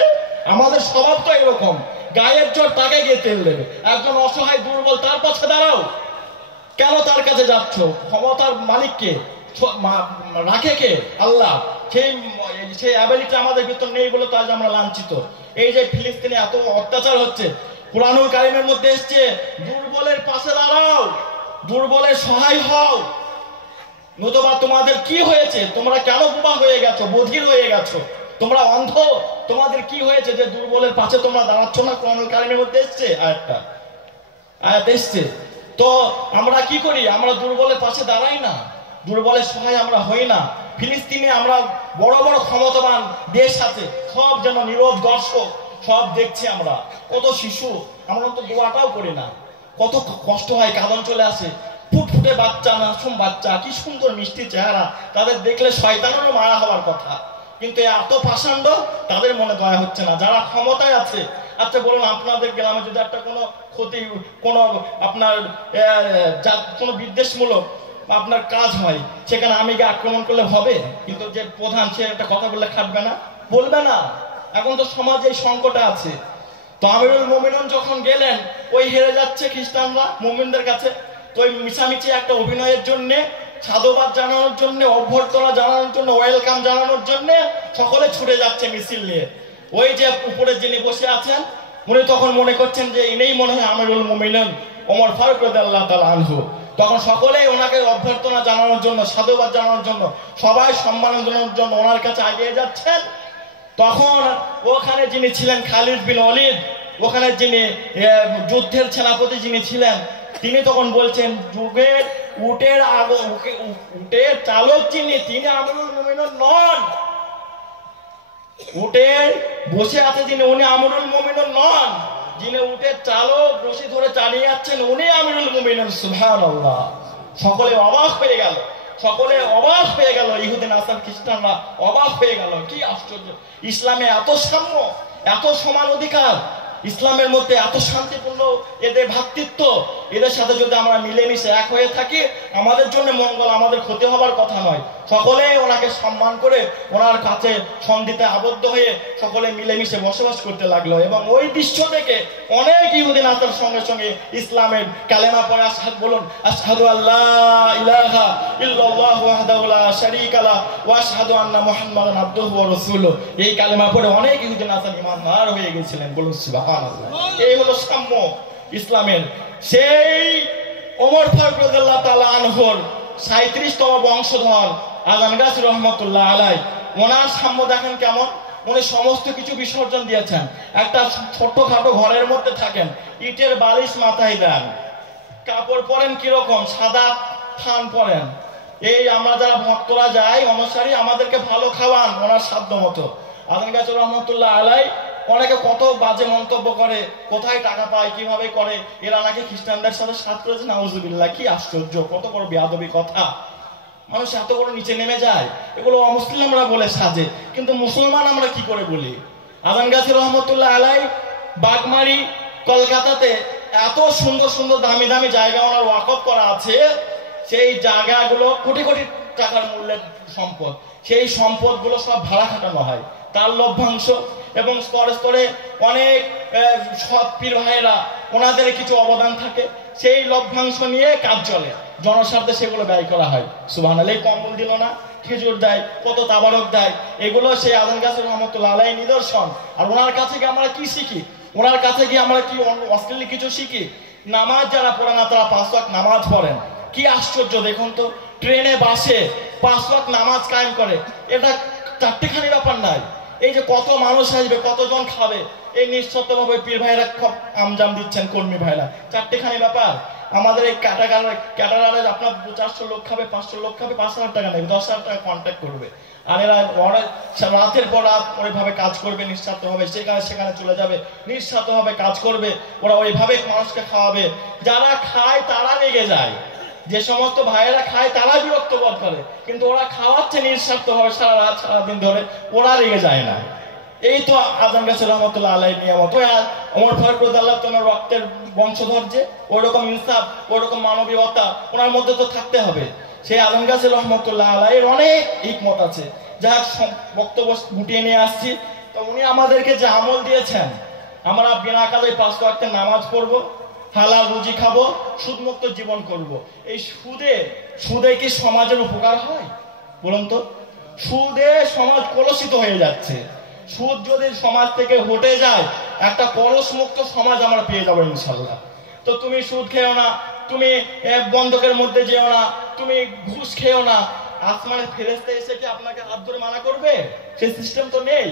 আমাদের স্বভাব তো এরকম, গায়ের জোর তাকে গিয়ে তেল দেবে, একজন অসহায় দুর্বল তার পাশে দাঁড়াও, কেন তার কাছে যাচ্ছ? ক্ষমতার মালিককে রাখে কে? আল্লাহ। সেই অ্যাবিলিটি আমাদের ভিতর নেই বলে তো আজ আমরা লাঞ্ছিত। এই যে ফিলিস্তিনে এত অত্যাচার হচ্ছে, কুরআনুল কারীমের মধ্যে এসছে, দুর্বলের পাশে দাঁড়াও, দুর্বলের সহায় হও, নতুবা তোমাদের কি হয়েছে? তোমরা কেন বোবা হয়ে গেছো, বধির হয়ে গেছো, তোমরা অন্ধ? তোমাদের কি হয়েছে যে দুর্বলের পাশে তোমরা দাঁড়াচ্ছ না? কুরআনুল কারীমের মধ্যে এসছে আয়াত এসছে। তো আমরা কি করি? আমরা দুর্বলের পাশে দাঁড়াই না, দুর্বলের সহায় আমরা হই না। ফিলিস্তিনে আমরা বড় বড় ক্ষমতাবান দেশ আছে, সব যেন নীরব দর্শক, সব দেখছি আমরা। কত শিশু, আমরা তো দোয়াটাও করি না, কত কষ্ট হয়, কাঁদন চলে আসে। ফুটফুটে বাচ্চা, মাসুম বাচ্চা, কি সুন্দর মিষ্টি চেহারা, তাদের দেখলে শয়তানেরও মারা হওয়ার কথা, কিন্তু এত পাষাণ্ড, তাদের মনে দয়া হচ্ছে না যারা ক্ষমতায় আছে। আচ্ছা বলুন, আপনাদের গ্রামে যদি একটা কোনো ক্ষতি, কোনো আপনার কোনো বিদ্বেষমূলক আপনার কাজ হয়, সেখানে আমি গিয়ে আক্রমণ করলে হবে? কিন্তু যে প্রধান, সে একটা কথা বললে খাটবে না, বলবে না। এখন তো সমাজে এই সংকটে আছে। তো আমিরুল মুমিনিন যখন গেলেন, ওই হেরে যাচ্ছে খ্রিস্টানরা মুমিনদের কাছে, তো ওই মিশামিশি একটা অভিনয়ের জন্য, সাধুবাদ জানানোর জন্য, অভ্যর্থনা জানানোর জন্য, ওয়েলকাম জানানোর জন্য সকলে ছুটে যাচ্ছে মিছিল নিয়ে। ওই যে উপরে যিনি বসে আছেন, উনি তখন মনে করছেন যে ইনিই মনে হয় আমিরুল মুমিনিন ওমর ফারুক রাদিয়াল্লাহু তাআলা আনহু। তখন সকলেই ওনাকে অভ্যর্থনা জানানোর জন্য, সাধুবাদ জানানোর জন্য, সবাই সম্মান জানানোর জন্য ওনার কাছে এগিয়ে যাচ্ছেন। তখন ওখানে যিনি ছিলেন খালিদ বিন ওয়ালিদ, ওখানে যিনি যুদ্ধের সেনাপতি যিনি ছিলেন, তিনি তখন বলছেন, যুগের উটের চালক যিনি, তিনি আমিরুল মুমিনিন নন। উটের বসে আছে যিনি, উনি আমিরুল মুমিনিন নন। যিনি উটের চালক রশি ধরে চালিয়ে যাচ্ছেন উনি আমিরুল মুমিনিন। সুবহানাল্লাহ। সকলে অবাক হয়ে গেল, সকলে অবাক হয়ে গেল, ইহুদি নাসারা খ্রিস্টানরা অবাক হয়ে গেল। কি আশ্চর্য! ইসলামে এত সাম্য, এত সমান অধিকার, ইসলামের মধ্যে এত শান্তিপূর্ণ এদের ভ্রাতৃত্ব, এদের সাথে যদি আমরা মিলেমিশে এক হয়ে থাকি আমাদের জন্য মঙ্গল, আমাদের ক্ষতি হবার কথা নয়। সকলেই ওনাকে সম্মান করে ওনার কাছে সন্ধিতে আবদ্ধ হয়ে সকলে মিলেমিশে বসবাস করতে লাগলো। এবং ওই দৃশ্য দেখে অনেক ইহুদি নাসারার সঙ্গে সঙ্গে ইসলামের কালেমা পড়ে বলুন আশহাদু আল্লাহ ইলাহা ইল্লাল্লাহু ওয়াহদাহু লা শারীকা লাহু ওয়া আশহাদু আন্না মুহাম্মাদান আবদুহু ওয়া রাসূলুহু। এই কালেমা পড়ে অনেক ইহুদি নাসারা ঈমানদার হয়ে গেছিলেন। বলুন সুবহানাল্লাহ। এই হলো সাম্য ইসলামের। সেই ওমর ফারুক রাদিয়াল্লাহু তাআলা আনহুর 37তম বংশধর আজান গাছী রহমাতুল্লাহ আলাইহি, ওনার সাম্য দেখেন কেমন। উনি সমস্ত কিছু বিসর্জন দিয়েছেন। একটা ছোট্টখাটো ঘরের মধ্যে থাকেন, ইটের বালিশ মাথায় দেন, কাপড় পরেন কিরকম, সাদা থান পরেন। এই আমরা যারা ভক্তরা যাই অনুসারী, আমাদেরকে ভালো খাওয়ান ওনার সাধ্য মতো। আজান গাছী রহমাতুল্লাহ আলাইহি অনেকে কত বাজে মন্তব্য করে, কোথায় টাকা পায়, কিভাবে করে, এরা নাকি খ্রিস্টানদের সাথে সাথ করেছে। নাউজুবিল্লাহ। কি আশ্চর্য! কত বড় বেয়াদবি কথা! মানুষ এত বড় নিচে নেমে যায়। এগুলো অমুসলিমরা বলে সাজে, কিন্তু মুসলমান আমরা কি করে বলি? আজান গাছী রহমতুল্লাহ আলাইহি বাগমারি কলকাতাতে এত সুন্দর সুন্দর দামি দামি জায়গা ওনার ওয়াকফ করা আছে। সেই জায়গাগুলো কোটি কোটি টাকার মূল্যের সম্পদ। সেই সম্পদগুলো সব ভাড়া খাটানো হয়, তার লভ্যাংশ। এবং স্তরে স্তরে অনেক সৎ পীর ভাইয়েরা, ওনাদের কিছু অবদান থাকে, সেই লভ্যাংশ নিয়ে কাজ চলে, জনস্বার্থে সেগুলো ব্যয় করা হয়। সুবহানাল্লাহ। এই কম্বল দিল না, খেজুর দেয়, কত তাবারক দেয়, এগুলো সেই আজান গাছী রহমতুল্লাহ আলাইহি নিদর্শন। আর ওনার কাছে গিয়ে আমরা কি শিখি? ওনার কাছে গিয়ে আমরা কি অশ্লীল কিছু শিখি? নামাজ যারা পড়ে না তারা 5 ওয়াক্ত নামাজ পড়েন। কি আশ্চর্য দেখুন তো, ট্রেনে বাসে 5 ওয়াক্ত নামাজ কায়েম করে। এটা চারটিখানি ব্যাপার নাই। এই যে কত মানুষ আসবে, কতজন খাবে, এই নিঃশর্তভাবে পীর ভাইরা আমজাম দিচ্ছেন, কর্মী ভাইরা। চারটিখানি ব্যাপার। আমাদের এই ক্যাটারারে আপনার 400 লোক খাবে, 500 লোক খাবে, 5,000 টাকা নেবে, 10,000 টাকা কন্ট্যাক্ট করবে। আর এরা রাতের পর রাত ওইভাবে কাজ করবে নিঃস্বার্থভাবে, সেখানে চলে যাবে, নিঃস্বার্থভাবে কাজ করবে। ওরা ওইভাবে মানুষকে খাওয়াবে। যারা খায় তারা রেগে যায়, যে সমস্ত ভাইয়েরা খায় তারা বিরক্ত বোধ করে, কিন্তু ওরা খাওয়াচ্ছে নিঃস্বার্থভাবে সারা রাত সারাদিন ধরে, ওরা রেগে যায় না। এই তো আজান গাছী রহমতুল্লাহ আলাইহি নিয়ামত। ওমর ফারুক রাদিয়াল্লাহু তাআলা রক্তের বংশধর, যে ওইরকম ইনসাফ, ওইরকম মানবীয়তা ওনার মধ্যে তো থাকতে হবে। সেই আজান গাছী রহমতুল্লাহ আলাইহির অনেক হিকমত আছে, যা বক্তব্য গুটিয়ে নিয়ে আসছি। তো উনি আমাদেরকে যে আমল দিয়েছেন, আমরা বিনা কাজে 5 ওয়াক্তের নামাজ পড়বো, হালাল রুজি খাবো, সুদমুক্ত জীবন করব। এই সুদে কি সমাজের উপকার হয় বলুন তো? সুদে সমাজ কলুষিত হয়ে যাচ্ছে। সুদ যদি সমাজ থেকে হটে যায়, একটা কলস মুক্ত সমাজ আমরা পেয়ে যাবো ইনশাল্লাহ। তো তুমি সুদ খেও না, তুমি বন্ধকের মধ্যে যেও না, তুমি ঘুষ খেও না। আসমানের ফেরেশতা এসে কি আপনাকে হাত ধরে মানা করবে? সেই সিস্টেম তো নেই।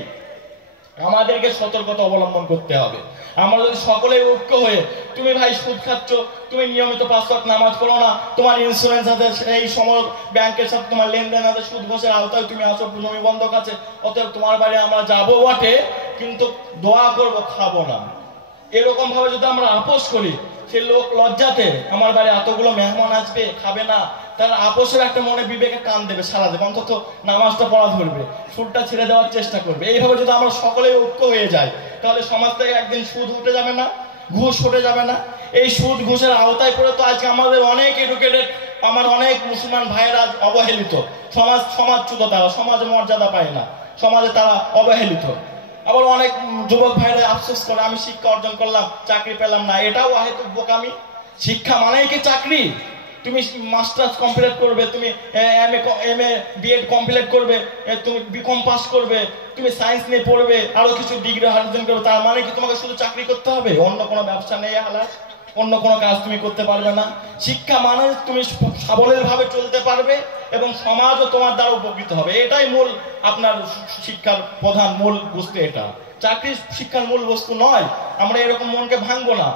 আমাদেরকে সতর্কতা অবলম্বন করতে হবে। আমরা যদি সকলে ঐক্য হয়ে, তুমি ভাই সুদ খাচ্ছ, তুমি নিয়মিত 5 ওয়াক্ত নামাজ পড়ো না, তোমার ইন্স্যুরেন্স আছে, সেই সময় ব্যাংকের সাথে তোমার লেনদেন আছে, সুদ ঘোষের আওতায় তুমি আসো, জমি বন্ধক আছে, অতএব তোমার বাড়ি আমরা যাবো বটে, কিন্তু দোয়া করবো, খাবো না। এরকম ভাবে যদি আমরা আপোষ করি, সেই লোক লজ্জাতে আমার বাড়ি এতগুলো মেহমান আসবে, খাবে না, তার আপোষের একটা মনে বিবেকে কান দেবে, সারা দেবে, অন্তত নামাজটা পড়া ধরবে, সুদটা ছেড়ে দেওয়ার চেষ্টা করবে। এইভাবে যদি আমরা সকলে ঐক্য হয়ে যাই, তাহলে সমাজ থেকে একদিন সুদ উঠে যাবে না, ঘুষ উঠে যাবে না। এই সুদ ঘুষের আওতায় পড়ে তো আজকে আমাদের অনেক এডুকেটেড, আমার অনেক মুসলমান ভাইয়েরা অবহেলিত। সমাজচ্যুত, তারা সমাজে মর্যাদা পায় না, সমাজে তারা অবহেলিত। আবার অনেক যুবক ভাইরা আফসোস করে, আমি শিক্ষা অর্জন করলাম, চাকরি পেলাম না। এটাও অহেতুক বোকামি। শিক্ষা মানেই কি চাকরি? তুমি মাস্টার্স কমপ্লিট করবে, তুমি এমএ বিএড কমপ্লিট করবে, তুমি বিকম পাস করবে, তুমি সায়েন্স নিয়ে পড়বে, আরো কিছু ডিগ্রি অর্জন করবে, তার মানে কি তোমাকে শুধু চাকরি করতে হবে? অন্য কোনো ব্যবসা নেই, হালাল অন্য কোনো কাজ তুমি করতে পারবে না। শিক্ষা মানে তুমি সাবলীল ভাবে চলতে পারবে এবং সমাজও তোমার দ্বারা উপকৃত হবে। এটাই মূল আপনার শিক্ষার প্রধান মূল বস্তু। এটা চাকরি শিক্ষার মূল বস্তু নয়। আমরা এরকম মনকে ভাঙবো না।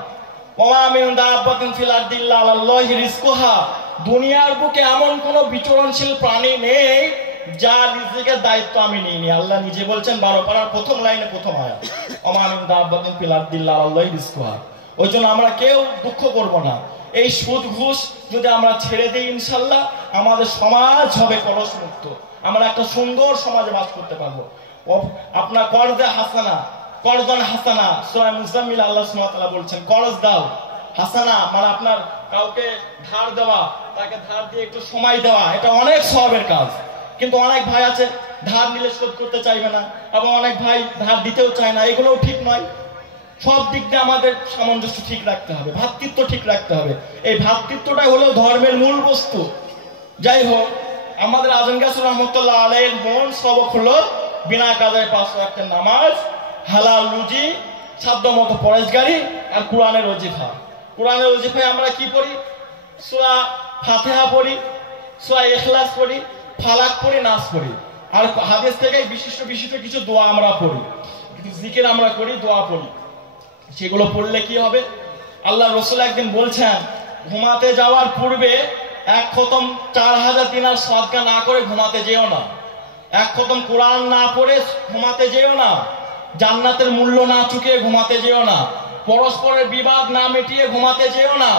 দুনিয়ার বুকে এমন কোন বিচরণশীল প্রাণী নেই যা রিজিকের দায়িত্ব আমি নিইনি। আল্লাহ নিজে বলছেন 12 পারার প্রথম লাইনে প্রথম আয়াত, ওমা মিন দাব্বাতিন ফিল আরদি ইল্লা আলাল্লাহি রিজকুহা। ওই জন্য আমরা কেউ দুঃখ করব না। এই সুদ ঘুষ যদি আমরা ছেড়ে দিই ইনশাল্লাহ আমাদের সমাজ হবে কলস মুক্ত, আমরা একটা সুন্দর সমাজে বাস করতে পারবো। আপনার কর্জে হাসানা, কর্জন হাসানা, সূরা মুজাম্মিল আল্লাহ সুবহানাহু ওয়া তাআলা বলছেন কর্জ দাও। হাসানা মানে আপনার কাউকে ধার দেওয়া, তাকে ধার দিয়ে একটু সময় দেওয়া, এটা অনেক সওয়াবের কাজ। কিন্তু অনেক ভাই আছে ধার নিলে শোধ করতে চাইবে না, এবং অনেক ভাই ধার দিতেও চায় না, এগুলোও ঠিক নয়। সব দিক দিয়ে আমাদের সামঞ্জস্য ঠিক রাখতে হবে, ভ্রাতৃত্ব ঠিক রাখতে হবে। এই ভ্রাতৃত্বটাই হলো ধর্মের মূল বস্তু। যাই হোক, আমাদের আজম গাছুর রহমতুল্লাহ আলাইহির মন সবক হলো বিনা কাজে 5 ওয়াক্তের নামাজ, হালাল রুজি, সাধ্য মতো পরেশগারি, আর কোরআনের ওজিফা। কোরআনের ওজিফায় আমরা কি পড়ি? সূরা ফাতিহা পড়ি, সূরা ইখলাস পড়ি, ফালাক পড়ি, নাস পড়ি। আর হাদিস থেকে বিশিষ্ট বিশিষ্ট কিছু দোয়া আমরা পড়ি, কিছু জিকির আমরা করি, দোয়া পড়ি। সেগুলো পড়লে কি হবে? আল্লাহ রাসূল একদিন বলছেন ঘুমাতে যাওয়ার পূর্বে 1 খতম 4000 দিনার সাদকা না করে ঘুমাতে যেও না। 1 খতম কোরআন না পড়ে ঘুমাতে যেও না। জান্নাতের মূল্য না চুকিয়ে ঘুমাতে যেও না। পরস্পরের বিবাদ না মিটিয়ে ঘুমাতে যেও না।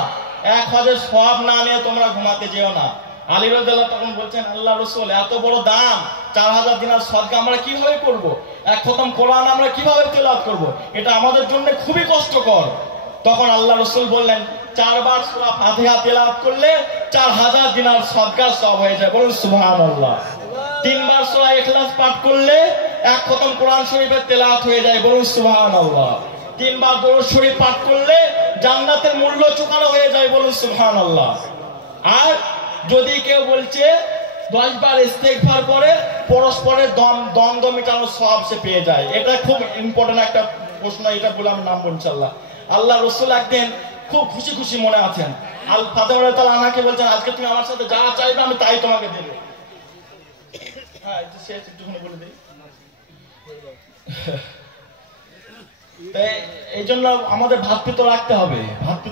1 হজের সওয়াব না নিয়ে তোমরা ঘুমাতে যেও না। আলী রাদিয়াল্লাহু তখন বলছেন আল্লাহ রাসূল এত বড় দাম 4000 দিনার সাদকা আমরা কিভাবে করব? 1 খতম কোরআন আমরা কিভাবে তেলাওয়াত করব? এটা আমাদের জন্য খুবই কষ্টকর। তখন আল্লাহ রাসূল বললেন 4 বার সূরা ফাতিহা তেলাওয়াত করলে 4000 দিনার সাদকার সওয়াব হয়ে যায়, বলুন সুবহানাল্লাহ। 3 বার সূরা ইখলাস পাঠ করলে 1 খতম কোরআন শরীফের তেলাওয়াত হয়ে যায়, বলুন সুবহানাল্লাহ। 3 বার দরুদ শরীফ পাঠ করলে জান্নাতের মূল্য চুকানো হয়ে যায়, বলুন সুবহানাল্লাহ। আর যদি কেউ বলছে 10 বার ইস্তেগফার করে পরস্পরের দ্বন্দ্ব মেটানোর সওয়াব সে পেয়ে যায়, এটা খুব ইম্পর্টেন্ট একটা প্রশ্ন, এটা বলে আমি নাম ইনশাআল্লাহ। আল্লাহ রাসূল একদিন খুব খুশি খুশি মনে আছেন, আল ফাতেমা রাদিয়াল্লাহু আনহাকে বলছেন আজকে তুমি আমার সাথে যা চাইবে আমি তাই তোমাকে দেব। হ্যাঁ, এটা শেষ একটুখানি বলে দিই। এই জন্য আমাদের ভ্রাতৃত্ব রাখতে হবে। ভ্রাতৃত্ব